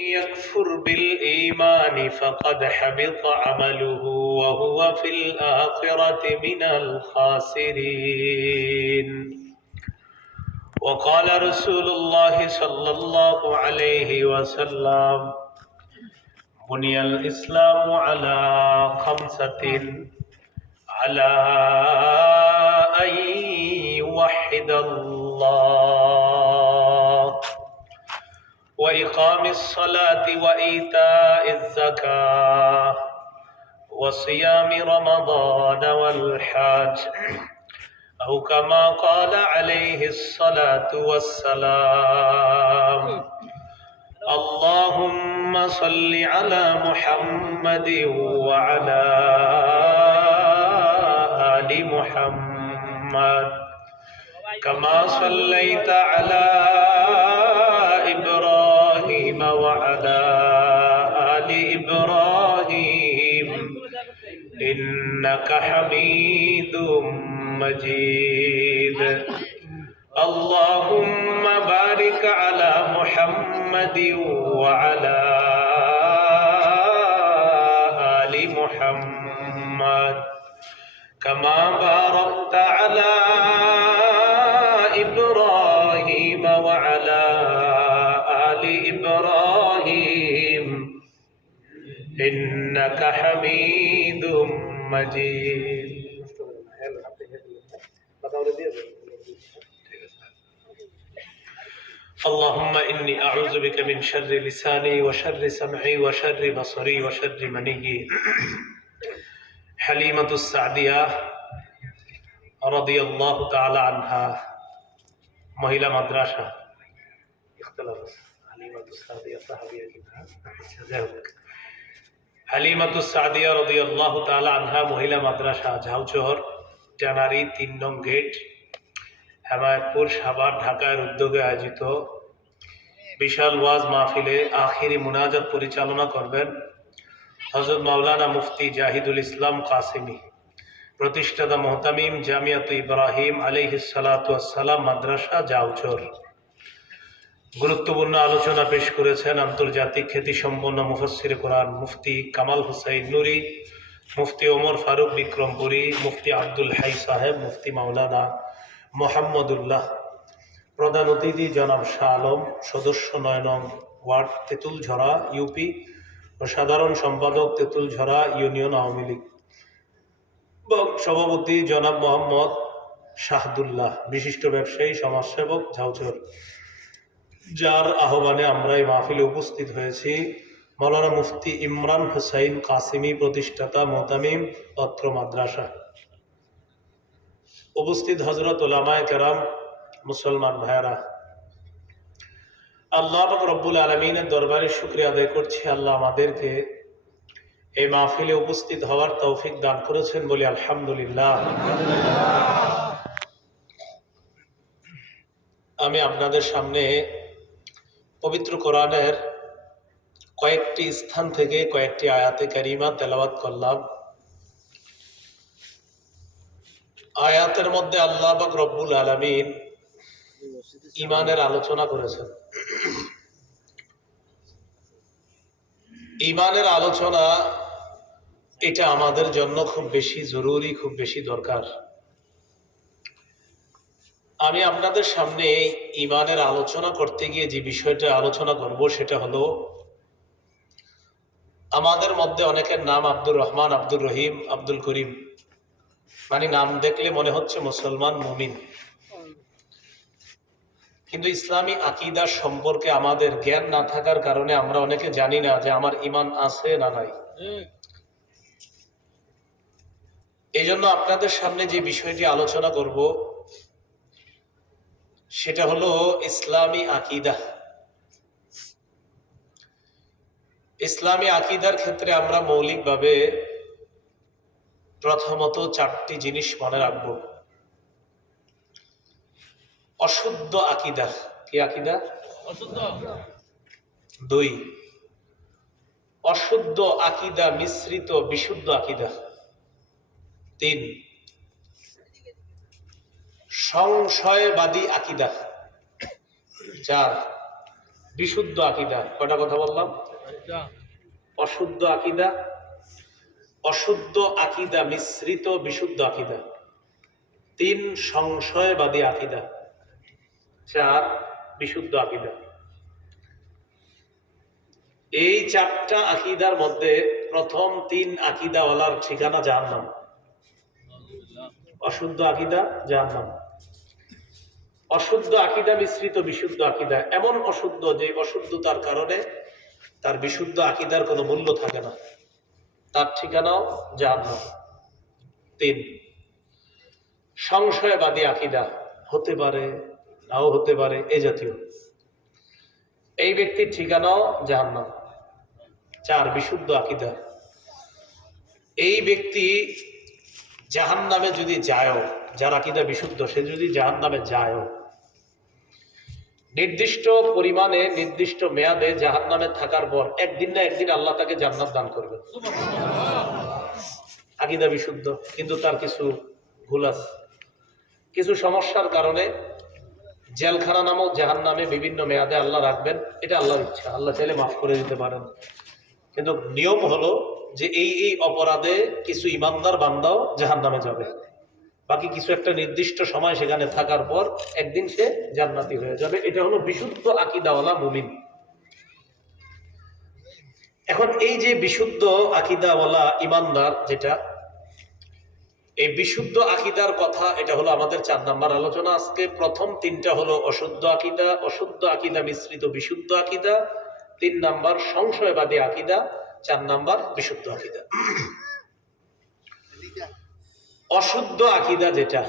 يكفر بالإيمان فقد حبط عمله وهو في الآخرة من الخاسرين. وقال رسول الله صلى الله عليه وسلم: بني الإسلام على خمسة: على أن يوحد الله، وإقام الصلاة وإيتاء الزكاة، وصيام رمضان والحج، أو كما قال عليه الصلاة والسلام. اللهم صل على محمد وعلى آل محمد كما صليت على إبراهيم وعلى آل إبراهيم إنك حميد مجيد. اللهم بارك على محمد وعلى آل محمد كما باركت على إبراهيم وعلى آل إبراهيم إنك حميد مجيد. اللهم إني أعوذ بك من شر لساني وشر سمعي وشر بصري وشر مني. حليمة السعدية رضي الله تعالى عنها মহিলা মাদ্রাসা হালিমাতুস সাদিয়া রাদিয়াল্লাহু তাআলা আনহা মহিলা মাদ্রাসা ঝাউচর ট্যানারি ৩ নং গেট হেমায়তপুর সাভার ঢাকার উদ্যোগে আয়োজিত বিশাল ওয়াজ মাহফিলে আখিরি মুনাজাত পরিচালনা করবেন হযরত মাওলানা মুফতি জাহিদুল ইসলাম কাসেমি, প্রতিষ্ঠাতা মুহতামিম জামিয়াত ইব্রাহিম আলাইহিস সালাতু ওয়াস সালাম মাদ্রাসা ঝাউচর। গুরুত্বপূর্ণ আলোচনা পেশ করেছেন আন্তর্জাতিক খ্যাতিসম্পন্ন মুফাসসিরে কোরআন মুফতি কামাল হোসাইন নুরি, মুফতি ওমর ফারুক বিক্রমপুরী, মুফতি আব্দুল হাই সাহেব, মুফতি মাওলানা মোহাম্মদুল্লাহ। প্রধান অতিথি জনাব শাহ আলম, সদস্য ৯ নং ওয়ার্ড তেঁতুলঝরা ইউপি ও সাধারণ সম্পাদক তেঁতুলঝরা ইউনিয়ন আওয়ামী লীগ। সভাপতি জনাব মোহাম্মদ শাহদুল্লাহ, বিশিষ্ট ব্যবসায়ী সমাজসেবক ঝাউচর, যার আহ্বানে আমরা এই মাহফিলে উপস্থিত হয়েছি। মাওলানা মুফতি ইমরান হুসাইন কাসেমি, প্রতিষ্ঠাতা মুহতামিম অত্র মাদ্রাসা। উপস্থিত হযরত উলামায়ে কেরাম, মুসলমান ভাইয়েরা, আল্লাহ পাক রব্বুল আলামিনের দরবারে শুকরিয়া আদায় করছি। আল্লাহ আমাদেরকে এই মাহফিলে উপস্থিত হওয়ার তৌফিক দান করেছেন বলে আলহামদুলিল্লাহ। আমি আপনাদের সামনে পবিত্র কোরআনের কয়েকটি স্থান থেকে কয়েকটি আয়াতে কারিমা তেলাওয়াত করলাম। আয়াতের মধ্যে আল্লাহ পাক রব্বুল আলামিন ঈমানের আলোচনা করেছেন। ঈমানের আলোচনা এটা আমাদের জন্য খুব বেশি জরুরি, খুব বেশি দরকার। আমি আপনাদের সামনে ঈমানের আলোচনা করতে গিয়ে যে বিষয়টা আলোচনা করব সেটা হলো, আমাদের মধ্যে অনেকের নাম আব্দুর রহমান, আব্দুর রহিম, আব্দুল করিম, মানে নাম দেখলে মনে হচ্ছে মুসলমান, মুমিন, কিন্তু ইসলামী আকীদা সম্পর্কে আমাদের জ্ঞান না থাকার কারণে আমরা অনেকে জানি না যে আমার ঈমান আছে না নাই। এই জন্য আপনাদের সামনে যে বিষয়টি আলোচনা করব সেটা হলো ইসলামী আকীদা। ইসলামী আকীদার ক্ষেত্রে আমরা মৌলিকভাবে প্রথমত 4টি জিনিস মনে রাখব। অশুদ্ধ আকীদা। কি আকীদা? অশুদ্ধ। 2, অশুদ্ধ আকীদা মিশ্রিত বিশুদ্ধ আকীদা। 3, সংশয়বাদী আকীদা। 4, বিশুদ্ধ আকীদা। কয়টা কথা বললাম? অশুদ্ধ আকীদা, অশুদ্ধ আকীদা মিশ্রিত বিশুদ্ধ আকীদা। 3 সংশয়বাদী আকীদা। 4 বিশুদ্ধ আকীদা। এই 4টা আকীদার মধ্যে প্রথম 3 আকীদাওয়ালার ঠিকানা জাহান্নাম। অশুদ্ধ আকীদা জাহান্নাম। অশুদ্ধ আকীদা মিশ্রিত বিশুদ্ধ আকীদা এমন অশুদ্ধ যে অশুদ্ধতার কারণে তার বিশুদ্ধ আকীদার কোনো মূল্য থাকে না, তার ঠিকানাও জাহান্নাম। 3 সংশয়বাদী আকীদা, হতে পারে নাও হতে পারে, এই জাতীয়, এই ব্যক্তির ঠিকানাও জাহান্নাম। 4 বিশুদ্ধ আকীদা। এই ব্যক্তি জাহান্নামে যদি যায়ও, যার আকীদা বিশুদ্ধ, সে যদি জাহান্নামে যায়ও, নির্দিষ্ট পরিমাণে নির্দিষ্ট মেয়াদে জাহান্নামে থাকার পর একদিন না একদিন আল্লাহ তাকে জান্নাত দান করবে। আকীদা বিশুদ্ধ, কিন্তু তার কিছু ভুল আছে, কিছু সমস্যার কারণে জেলখানা নামক জাহান্নামে বিভিন্ন মেয়াদে আল্লাহ রাখবেন। এটা আল্লাহর ইচ্ছা, আল্লাহ চাইলে মাফ করে দিতে পারেন। কিন্তু নিয়ম হলো যে এই অপরাধে কিছু ইমানদার বান্দাও জাহান্নামে যাবে, বাকি কিছু একটা নির্দিষ্ট সময় সেখানে থাকার পর একদিন সে জান্নাতি হয়ে যাবে। এটা হলো বিশুদ্ধ আকীদাওয়ালা মুমিন। এখন এই যে বিশুদ্ধ আকীদাওয়ালা ইমানদার, যেটা এই বিশুদ্ধ আকীদার কথা, এটা হলো আমাদের 4 নাম্বার আলোচনা আজকে। প্রথম 3টা হলো অশুদ্ধ আকীদা, অশুদ্ধ আকীদা মিশ্রিত বিশুদ্ধ আকীদা। 3 নাম্বার সংশয়বাদী আকীদা, 4 নাম্বার বিশুদ্ধ আকীদা। অশুদ্ধ আকীদা যেটা,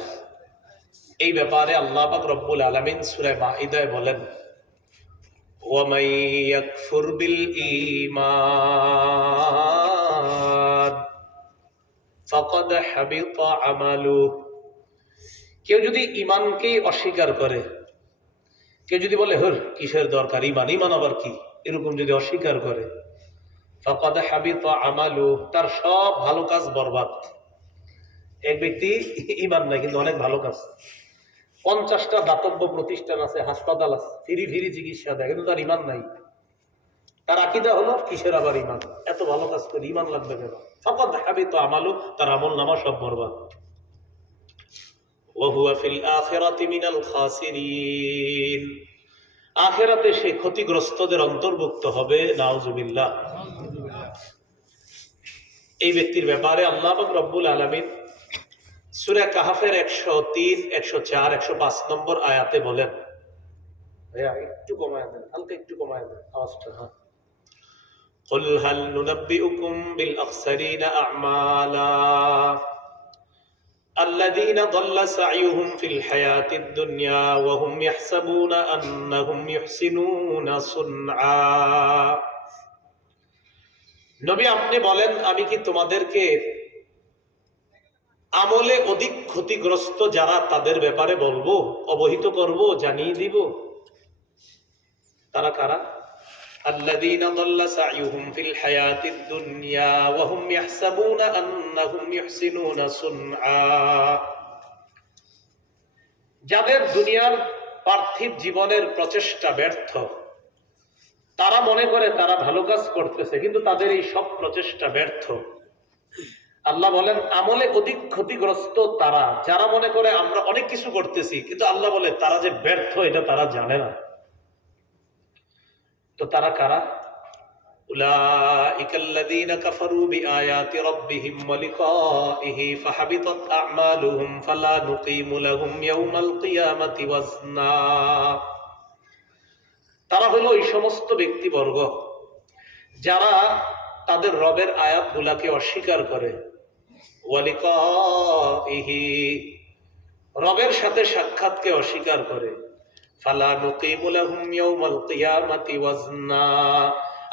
এই ব্যাপারে আল্লাহ পাক রব্বুল আলামিন সূরা মাঈদায় বলেন, ওয়ামান ইয়াকফুর বিল ঈমান ফাকাদ হাবিতা আমালুহু। কেউ যদি ঈমানকে অস্বীকার করে, কেউ যদি বলে হর কিসের দরকার ঈমান, ঈমান আবার কি, এরকম যদি অস্বীকার করে, ফাকাদ হাবিতা আমালুহু, তার সব ভালো কাজ বরবাদ। এক ব্যক্তি ঈমান নাই কিন্তু অনেক ভালো কাজ, 50টা দাতব্য প্রতিষ্ঠান আছে, হাসপাতাল আছে, ফ্রি চিকিৎসা দেয়, কিন্তু তার ঈমান নাই। তার আকীদা হলো কিসের আবার ঈমান, এত ভালো কাজ করে ঈমান লাগবে কেন? ফাকাদ হাবিতা আমালুহু, তার আমলনামা সব বরবাদ। ওয়া হুয়া ফিল আখিরাতি মিনাল খাসিরিন, আখিরাতে সে ক্ষতিগ্রস্তদের অন্তর্ভুক্ত হবে। নাউজুবিল্লাহ। এই ব্যক্তির ব্যাপারে আল্লাহ পাক রব্বুল আলামিন সূরা কাহফের 103, 104, 105 নম্বর আয়াতে বলেন, ভাইয়া একটু কমায় দেন, হালকা একটু কমায় দেন আওয়াজটা। হ্যাঁ, قل هل ننبئكم بالأخسرين أعمالا الذين ضل سعيهم في الحياة الدنيا وهم يحسبون أنهم يحسنون صنعا। নবী আপনি বলেন, আমি কি তোমাদেরকে আমলে অধিক ক্ষতিগ্রস্ত যারা তাদের ব্যাপারে বলবো, অবহিত করব, জানিয়ে দিব? তারা কারা? আল্লাযীনা দাল্লা সাইয়ুহুম ফিল হায়াতিদ দুনিয়া ওয়া হুম ইয়াহসাবুনা আন্নাহুম ইহসিনুনা সুনআ। যাদের দুনিয়ার পার্থিব জীবনের প্রচেষ্টা ব্যর্থ, তারা মনে করে তারা ভালো কাজ করতেছে, কিন্তু তাদের এই সব প্রচেষ্টা ব্যর্থ। আল্লাহ বলেন আমলে অধিক ক্ষতিগ্রস্ত তারা, যারা মনে করে আমরা অনেক কিছু করতেছি, কিন্তু আল্লাহ বলে তারা যে ব্যর্থ এটা তারা জানে না। তো তারা কারা? উলাইকাল্লাযীনা কাফারু বিআয়াতি রাব্বিহিম ওয়া লিকাইহি ফাহাবিতাত আ'মালুহুম ফালা নুকিমু লাহুম ইয়াওমাল কিয়ামাতি ওয়াজনা। তারা হলো এই সমস্ত ব্যক্তিবর্গ যারা তাদের রবের আয়াতগুলাকে অস্বীকার করে, ওয়া লিকাইহি, রবের সাথে সাক্ষাৎকে অস্বীকার করে, ফালা নুকিমু লাহুম ইয়াওমাল কিয়ামাতি ওয়াজনা।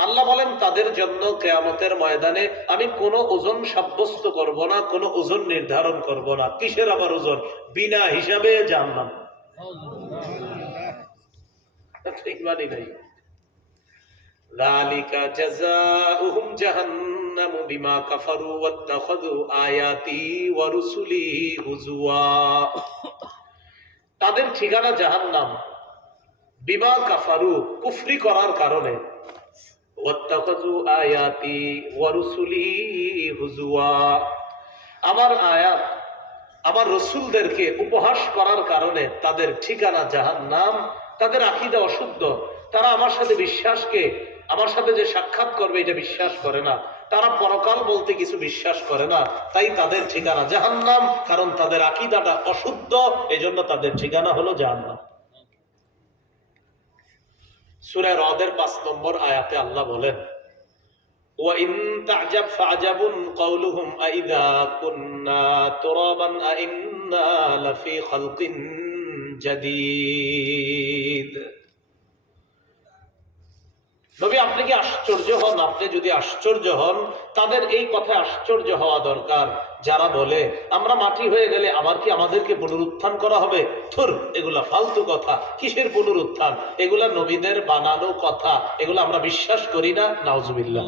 আল্লাহ বলেন তাদের জন্য কিয়ামতের ময়দানে আমি কোনো ওজন সাব্যস্ত করব না, কোনো ওজন নির্ধারণ করব না। কিসের আবার ওজন? বিনা হিসাবে জাহান্নাম। ঠিক মানে নাই। যালিকা জাযাউহুম জাহান্নামু বিমা কাফারু ওয়াত্তাখাযু আয়াতি ওয়া রুসুলি হুজুয়া। তাদের ঠিকানা জাহান্নাম বিমা কাফারু, কুফরি করার কারণে, ওয়াত্তাখাযু আয়াতি ওয়া রুসুলি হুজুয়া, আমার আয়াত আমার রসুলদেরকে উপহাস করার কারণে তাদের ঠিকানা জাহান্নাম, তাদের আকীদা অশুদ্ধ, তারা আমার সাথে বিশ্বাসকে, আমার সাথে যে সাক্ষাৎ করবে এটা বিশ্বাস করে না, তারা পরকাল বলতে কিছু বিশ্বাস করে না, তাই তাদের ঠিকানা জাহান্নাম, কারণ তাদের আকীদাটা অশুদ্ধ, এজন্য তাদের ঠিকানা হলো জাহান্নাম। সূরা রদের ৫ নম্বর আয়াতে আল্লাহ বলেন, وَإِن تَعْجَبْ فَعَجَبٌ قَوْلُهُمْ أَإِذَا كُنَّا تُرَابًا أَإِنَّا لَفِي خَلْقٍ جَدِيدٍ। নবী, আপনি কি আশ্চর্য হন? আপনি যদি আশ্চর্য হন, তাদের এই কথায় আশ্চর্য হওয়া দরকার যারা বলে আমরা মাটি হয়ে গেলে আবার কি আমাদেরকে পুনরুত্থান করা হবে। ধুর, এগুলা ফালতু কথা। কিসের পুনরুত্থান? এগুলা নবীদের বানানো কথা, এগুলো আমরা বিশ্বাস করি না। নাউজুবিল্লাহ।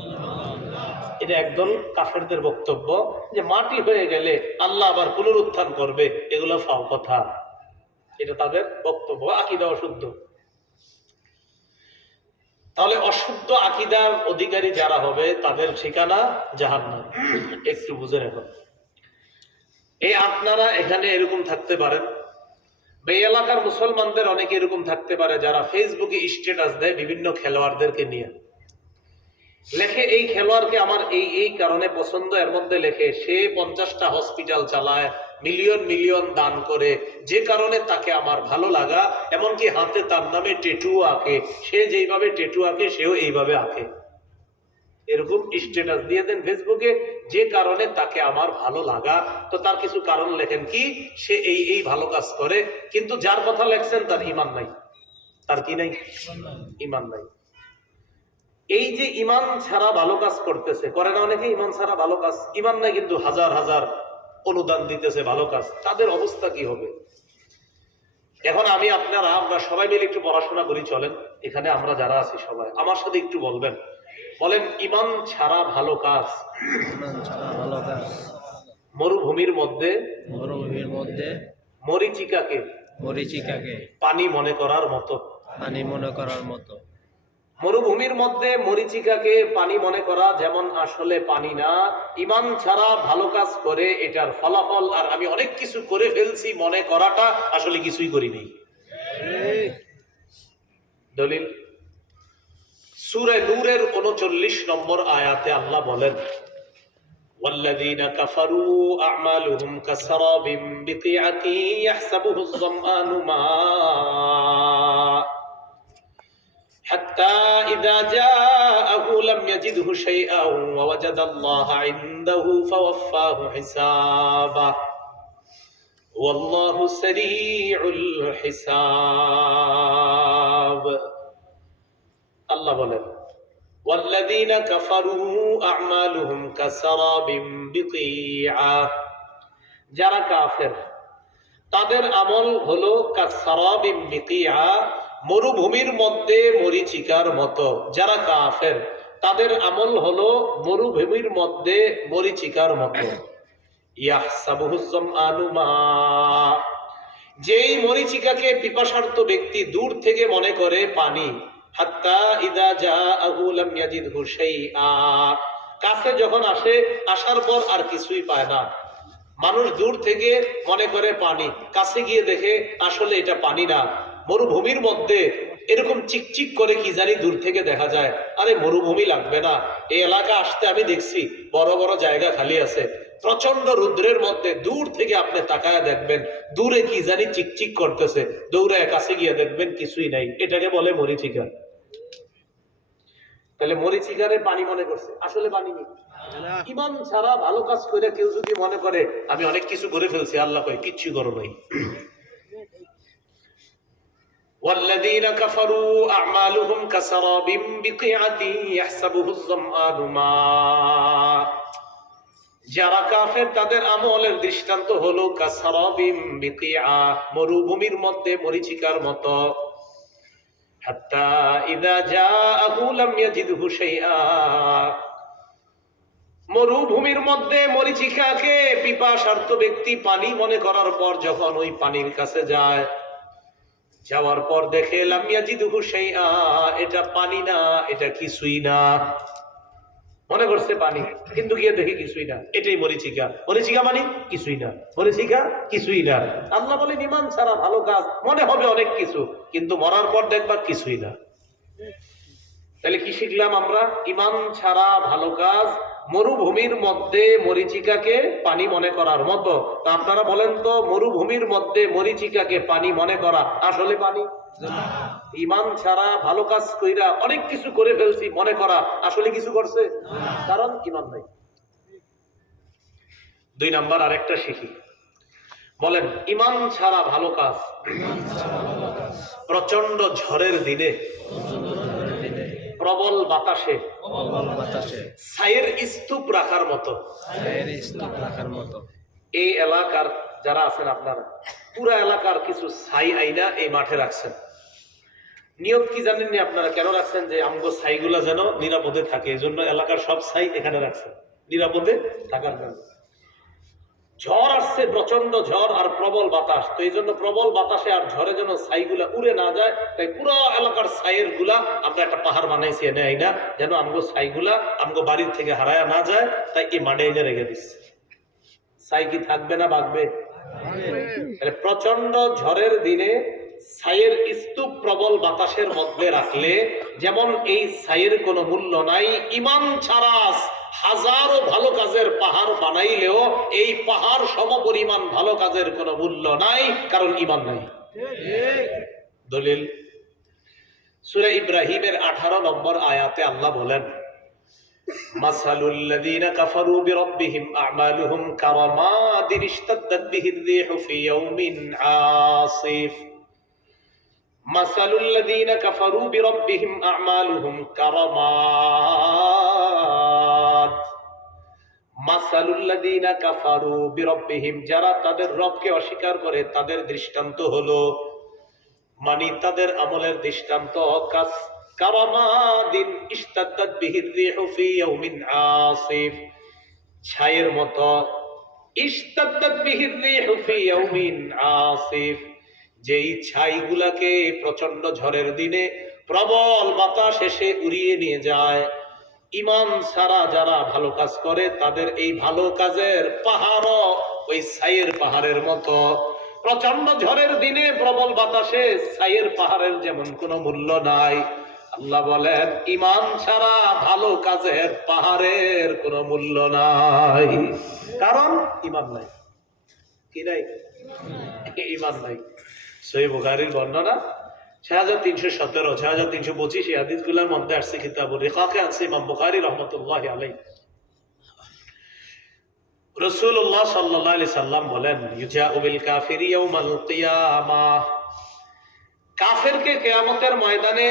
এটা একদল কাফেরদের বক্তব্য যে মাটি হয়ে গেলে আল্লাহ আবার পুনরুত্থান করবে, এগুলো ফাও কথা। এটা তাদের বক্তব্য, আকীদা অশুদ্ধ। তাহলে অশুদ্ধ আকীদার অধিকারী যারা হবে তাদের ঠিকানা জাহান্নাম। একটু বুঝে রাখুন। এই আপনারা এখানে এরকম থাকতে পারেন, এই এলাকার মুসলমানদের অনেকে এরকম থাকতে পারে যারা ফেসবুকে স্ট্যাটাস দেয় বিভিন্ন খেলোয়াড়দেরকে নিয়ে, লেখে এই খেলোয়াড়কে আমার এই এই কারণে পছন্দ, এর মধ্যে লেখে সে 50টা হসপিটাল চালায়, মিলিয়ন মিলিয়ন দান করে, যে কারণে তাকে আমার ভালো লাগা, এমনকি হাতে তার নামে ট্যাটু আঁকে, সে যেইভাবে ট্যাটু আঁকে সেও এইভাবে আঁকে। এরকম স্ট্যাটাস দিয়ে দেন ফেসবুকে, যে কারণে তাকে আমার ভালো লাগা। তো তার কিছু কারণ লেখেন কি, সে এই এই ভালো কাজ করে, কিন্তু যার কথা লেখছেন তার ঈমান নাই। তার কি নাই? ঈমান নাই। এই যে ঈমান ছাড়া ভালো কাজ করতেছে, করে না অনেকে ঈমান ছাড়া ভালো কাজ, ঈমান নাই কিন্তু হাজার হাজার অনুদান দিতেছে ভালো কাজ, তাদের অবস্থা কি হবে? এখন আমি আমরা সবাই মিলে একটু পড়াশোনা করি, চলেন এখানে আমরা যারা আছি সবাই আমার সাথে একটু বলবেন, বলেন ঈমান ছাড়া ভালো কাজ। মরুভূমির মধ্যে মরিচিকাকে পানি মনে করার মতো। মরুভূমির মধ্যে মরিচিকাকে পানি মনে করা যেমন আসলে পানি না, ঈমান ছাড়া ভালো কাজ করে এটার ফলাফল আর আমি অনেক কিছু করে ফেলছি মনে করাটা আসলে কিছুই করিনি। দলিল সূরা নূরের 39 নম্বর আয়াতে আল্লাহ বলেন, والذين كفروا أعمالهم كسراب بقيعة يحسبه الظمآن ماء حتى إذا جاءه لم يجده شيئا ووجد الله عنده فوفاه حسابه والله سريع الحساب। আল্লাহ বলেন, والذين كفروا أعمالهم كسراب بقيعة, যারা কাফের তাদের আমল হলো কাসরাবিম বিকিআ, মরুভূমির মধ্যে মরিচিকার মতো। যারা কাফের তাদের আমল হলো মরুভূমির মধ্যে মরিচিকার মতো। ইয়াহসাবুহুজ যামআনু মা, যেই মরিচিকাকে পিপাসার্ত ব্যক্তি দূর থেকে মনে করে পানি, হাত্তা ইযা জাআহু লাম ইয়াজিদহু শাইআ, কাছে যখন আসে, আসার পর আর কিছুই পায় না। মানুষ দূর থেকে মনে করে পানি, কাছে গিয়ে দেখে আসলে এটা পানি না। মরুভূমির মধ্যে এরকম চিকচিক করে কি জানি দূর থেকে দেখা যায়, আরে মরুভূমি লাগবে না, এই এলাকা আসতে আমি দেখছি বড় বড় জায়গা খালি আছে। প্রচন্ড রৌদ্রের মধ্যে দূর থেকে আপনি তাকায় দেখবেন দূরে কি জানি চিকচিক করতেছে, দৌড়ায় কাছে গিয়ে দেখবেন কিছুই নাই, এটাকে বলে মরিচিকা। তাহলে মরিচিকারে পানি মনে করছে, আসলে পানি নেই। ঈমান ছাড়া ভালো কাজ করে কেউ যদি মনে করে আমি অনেক কিছু করে ফেলছি, আল্লাহ কয় কিচ্ছু করো নাই। والذين كفروا أعمالهم كسراب بقيعة يحسبه الظمآن ماء, যারা কাফের তাদের আমলের দৃষ্টান্ত হলো কাসরাবিম বিকিআ, মরুভূমির মধ্যে মরিচিকার মতো। হাত্তা ইযা জাআহু লাম ইয়াজিদহু শাইআ, মরুভূমির মধ্যে মরিচিকাকে পিপাসার্ত ব্যক্তি পানি মনে করার পর যখন ওই পানির কাছে যায়, যাওয়ার পর দেখে লাম ইয়াজিদুহু শাইআ, এটা পানি না, এটা কিছুই না। মনে করছে পানি, কিন্তু গিয়ে দেখে কিছুই না, এটাই মরিচিকা। মরিচিকা মানে কিছুই না, মরিচিকা কিছুই না। আল্লাহ বলেন ঈমান ছাড়া ভালো কাজ মনে হবে অনেক কিছু, কিন্তু মরার পর দেখবা কিছুই না। তাহলে কি শিখলাম আমরা? ঈমান ছাড়া ভালো কাজ মরুভূমির মধ্যে মরিচিকাকে পানি মনে করার মতো। তা আপনারা বলেন তো, মরুভূমির মধ্যে মরিচিকাকে পানি মনে করা আসলে পানি? ঈমান ছাড়া ভালো কাজ কইরা অনেক কিছু করে ফেলছি মনে করা আসলে কিছু করছে? কারণ ঈমান নাই। 2 নাম্বার আরেকটা শিখি, বলেন ঈমান ছাড়া ভালো কাজ প্রচন্ড ঝড়ের দিনে, প্রবল বাতাসে ছায়ের স্তূপ রাখার মতো। এই এলাকার যারা আছেন আপনারা, পুরা এলাকার কিছু ছাই আইনা এই মাঠে রাখছেন। নিয়ত কি জানেননি আপনারা? কেন রাখছেন? যে আমগো ছাইগুলা যেন নিরাপদে থাকে, এই জন্য এলাকার সব ছাই এখানে রাখছেন নিরাপদে থাকার জন্য। ঝড় আসছে, প্রচন্ড ঝড় আর প্রবল বাতাস, তো এই জন্য প্রবল বাতাসে আর ঝড়ে যেন ছাইগুলা উড়ে না যায়, তাই পুরো এলাকার ছাইয়ের গুলা আমরা একটা পাহাড় বানাইছি এনে আইনা, যেন আমগো ছাইগুলা আমগো বাড়ির থেকে হারায়া না যায়, তাই এই মাঠে এনে রেখে দিচ্ছে। ছাই কি থাকবে না বাঁচবে? প্রচন্ড ঝড়ের দিনে ছাইয়ের স্তূপ প্রবল বাতাসের মধ্যে রাখলে যেমন এই ছাইয়ের কোনো মূল্য নাই, ঈমান ছাড়া হাজারো ভালো কাজের পাহাড় বানাইলেও এই পাহাড় সমপরিমাণ ভালো কাজের কোনো মূল্য নাই, কারণ ঈমান নাই। দলিল সূরা ইব্রাহিমের 18 নম্বর আয়াতে আল্লাহ বলেন, মাসালুল লাযীনা কাফারু বিরাব্বিহিম আ'মালুহুম কারামাদিন ইশতাদ্দাত বিহির রিহু ফি ইয়াউমিন আসিফ। মাসালুল লাযীনা কাফারু বিরাব্বিহিম আ'মালুহুম কারামাদ। মাসালুল লাযীনা কাফারু বিরাব্বিহিম, যারা তাদের রবকে অস্বীকার করে তাদের দৃষ্টান্ত হলো, মানে তাদের আমলের দৃষ্টান্ত কারামাদিন ইশতাদ্দাত বিহির রিহু ফি ইয়াউমিন আসিফ, ছায়ের মতো। ইশতাদ্দাত বিহির রিহু ফি ইয়াউমিন আসিফ, যেই ছাইগুলাকে প্রচন্ড ঝড়ের দিনে প্রবল বাতাস এসে উড়িয়ে নিয়ে যায়। ঈমান ছাড়া যারা ভালো কাজ করে তাদের এই ভালো কাজের পাহাড় ওই ছাইয়ের পাহাড়ের মতো। প্রচন্ড ঝড়ের দিনে প্রবল বাতাসে ছাইয়ের পাহাড়ের যেমন কোনো মূল্য নাই, আল্লাহ বলেন ঈমান ছাড়া ভালো কাজের পাহাড়ের কোনো মূল্য নাই, কারণ ঈমান নাই। কি নাই? ঈমান নাই। সহিহ বুখারীর বর্ণনা 6317 6325 এই হাদিসগুলোর মধ্যে আসছে, কিতাবুর রিকাকে আছে ইমাম বুখারী রাহমাতুল্লাহি আলাইহি। রাসূলুল্লাহ সাল্লাল্লাহু আলাইহি সাল্লাম বলেন, ইউজাউ বিল কাফিরি ইয়াউমাল কিয়ামাহ, কাফেরকে কিয়ামতের ময়দানে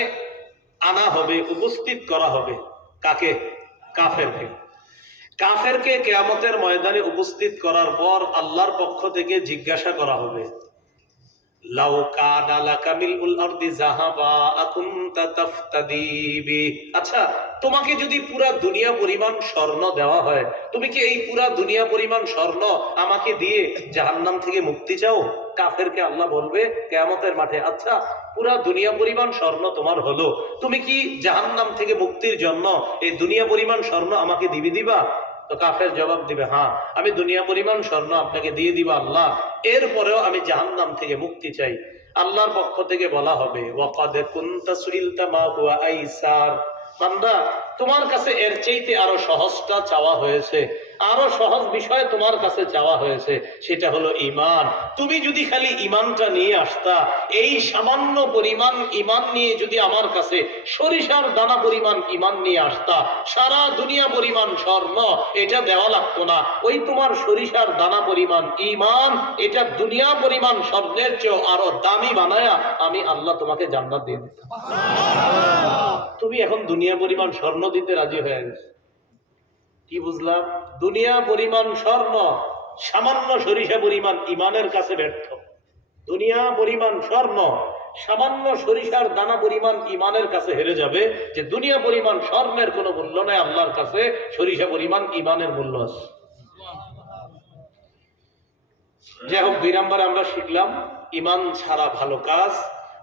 আনা হবে, উপস্থিত করা হবে। কাকে? কাফেরকে। কাফেরকে কিয়ামতের ময়দানে উপস্থিত করার পর আল্লাহর পক্ষ থেকে জিজ্ঞাসা করা হবে, লাউ কানা লাকা মিলউল আরদি যাহাবা আকুনতা তাফতাদি বি। আচ্ছা, তোমাকে যদি পুরা দুনিয়া পরিমাণ স্বর্ণ দেওয়া হয়, তুমি কি এই পুরা দুনিয়া পরিমাণ স্বর্ণ আমাকে দিয়ে জাহান্নাম থেকে মুক্তি চাও? কাফেরকে আল্লাহ বলবে কিয়ামতের মাঠে, আচ্ছা পুরা দুনিয়া পরিমাণ স্বর্ণ তোমার হলো, তুমি কি জাহান্নাম থেকে মুক্তির জন্য এই দুনিয়া পরিমাণ স্বর্ণ আমাকে দিবা? তো কাফের জবাব দিবে, হ্যাঁ আমি দুনিয়া পরিমাণ স্বর্ণ আপনাকে দিয়ে দিব আল্লাহ, এরপরেও আমি জাহান্নাম থেকে মুক্তি চাই। আল্লাহর পক্ষ থেকে বলা হবে, ওয়াকাদ কুনতা সুইলতা মা হুয়া আইসার, বান্দা তোমার কাছে এর চাইতে আরো সহজটা চাওয়া হয়েছে, আরো সহজ বিষয় তোমার কাছে চাওয়া হয়েছে, সেটা হলো ঈমান। তুমি যদি খালি ঈমানটা নিয়ে আসতা, এই সামান্য পরিমাণ ঈমান নিয়ে যদি আমার কাছে সরিষার দানা পরিমাণ ঈমান নিয়ে আসতা, সারা দুনিয়া পরিমাণ স্বর্ণ এটা দেওয়া লাগতো না। ওই তোমার সরিষার দানা পরিমাণ ঈমান, এটা দুনিয়া পরিমাণ স্বর্ণের চেয়েও আরো দামি বানায়া আমি আল্লাহ তোমাকে জান্নাত দিয়ে দিতাম। তুমি এখন দুনিয়া পরিমাণ স্বর্ণ দিতে রাজি হয়ে গেছে। কি বুঝলাম? দুনিয়া পরিমাণ স্বর্ণ সামান্য সরিষা পরিমাণ ঈমানের কাছে ব্যর্থ। দুনিয়া পরিমাণ স্বর্ণ সামান্য সরিষার দানা পরিমাণ ঈমানের কাছে হেরে যাবে, যে দুনিয়া পরিমাণ স্বর্ণের কোনো মূল্য নাই আল্লাহর কাছে, সরিষা পরিমাণ ঈমানের মূল্য আছে। যাই হোক, 2 নম্বরে আমরা শিখলাম ঈমান ছাড়া ভালো কাজ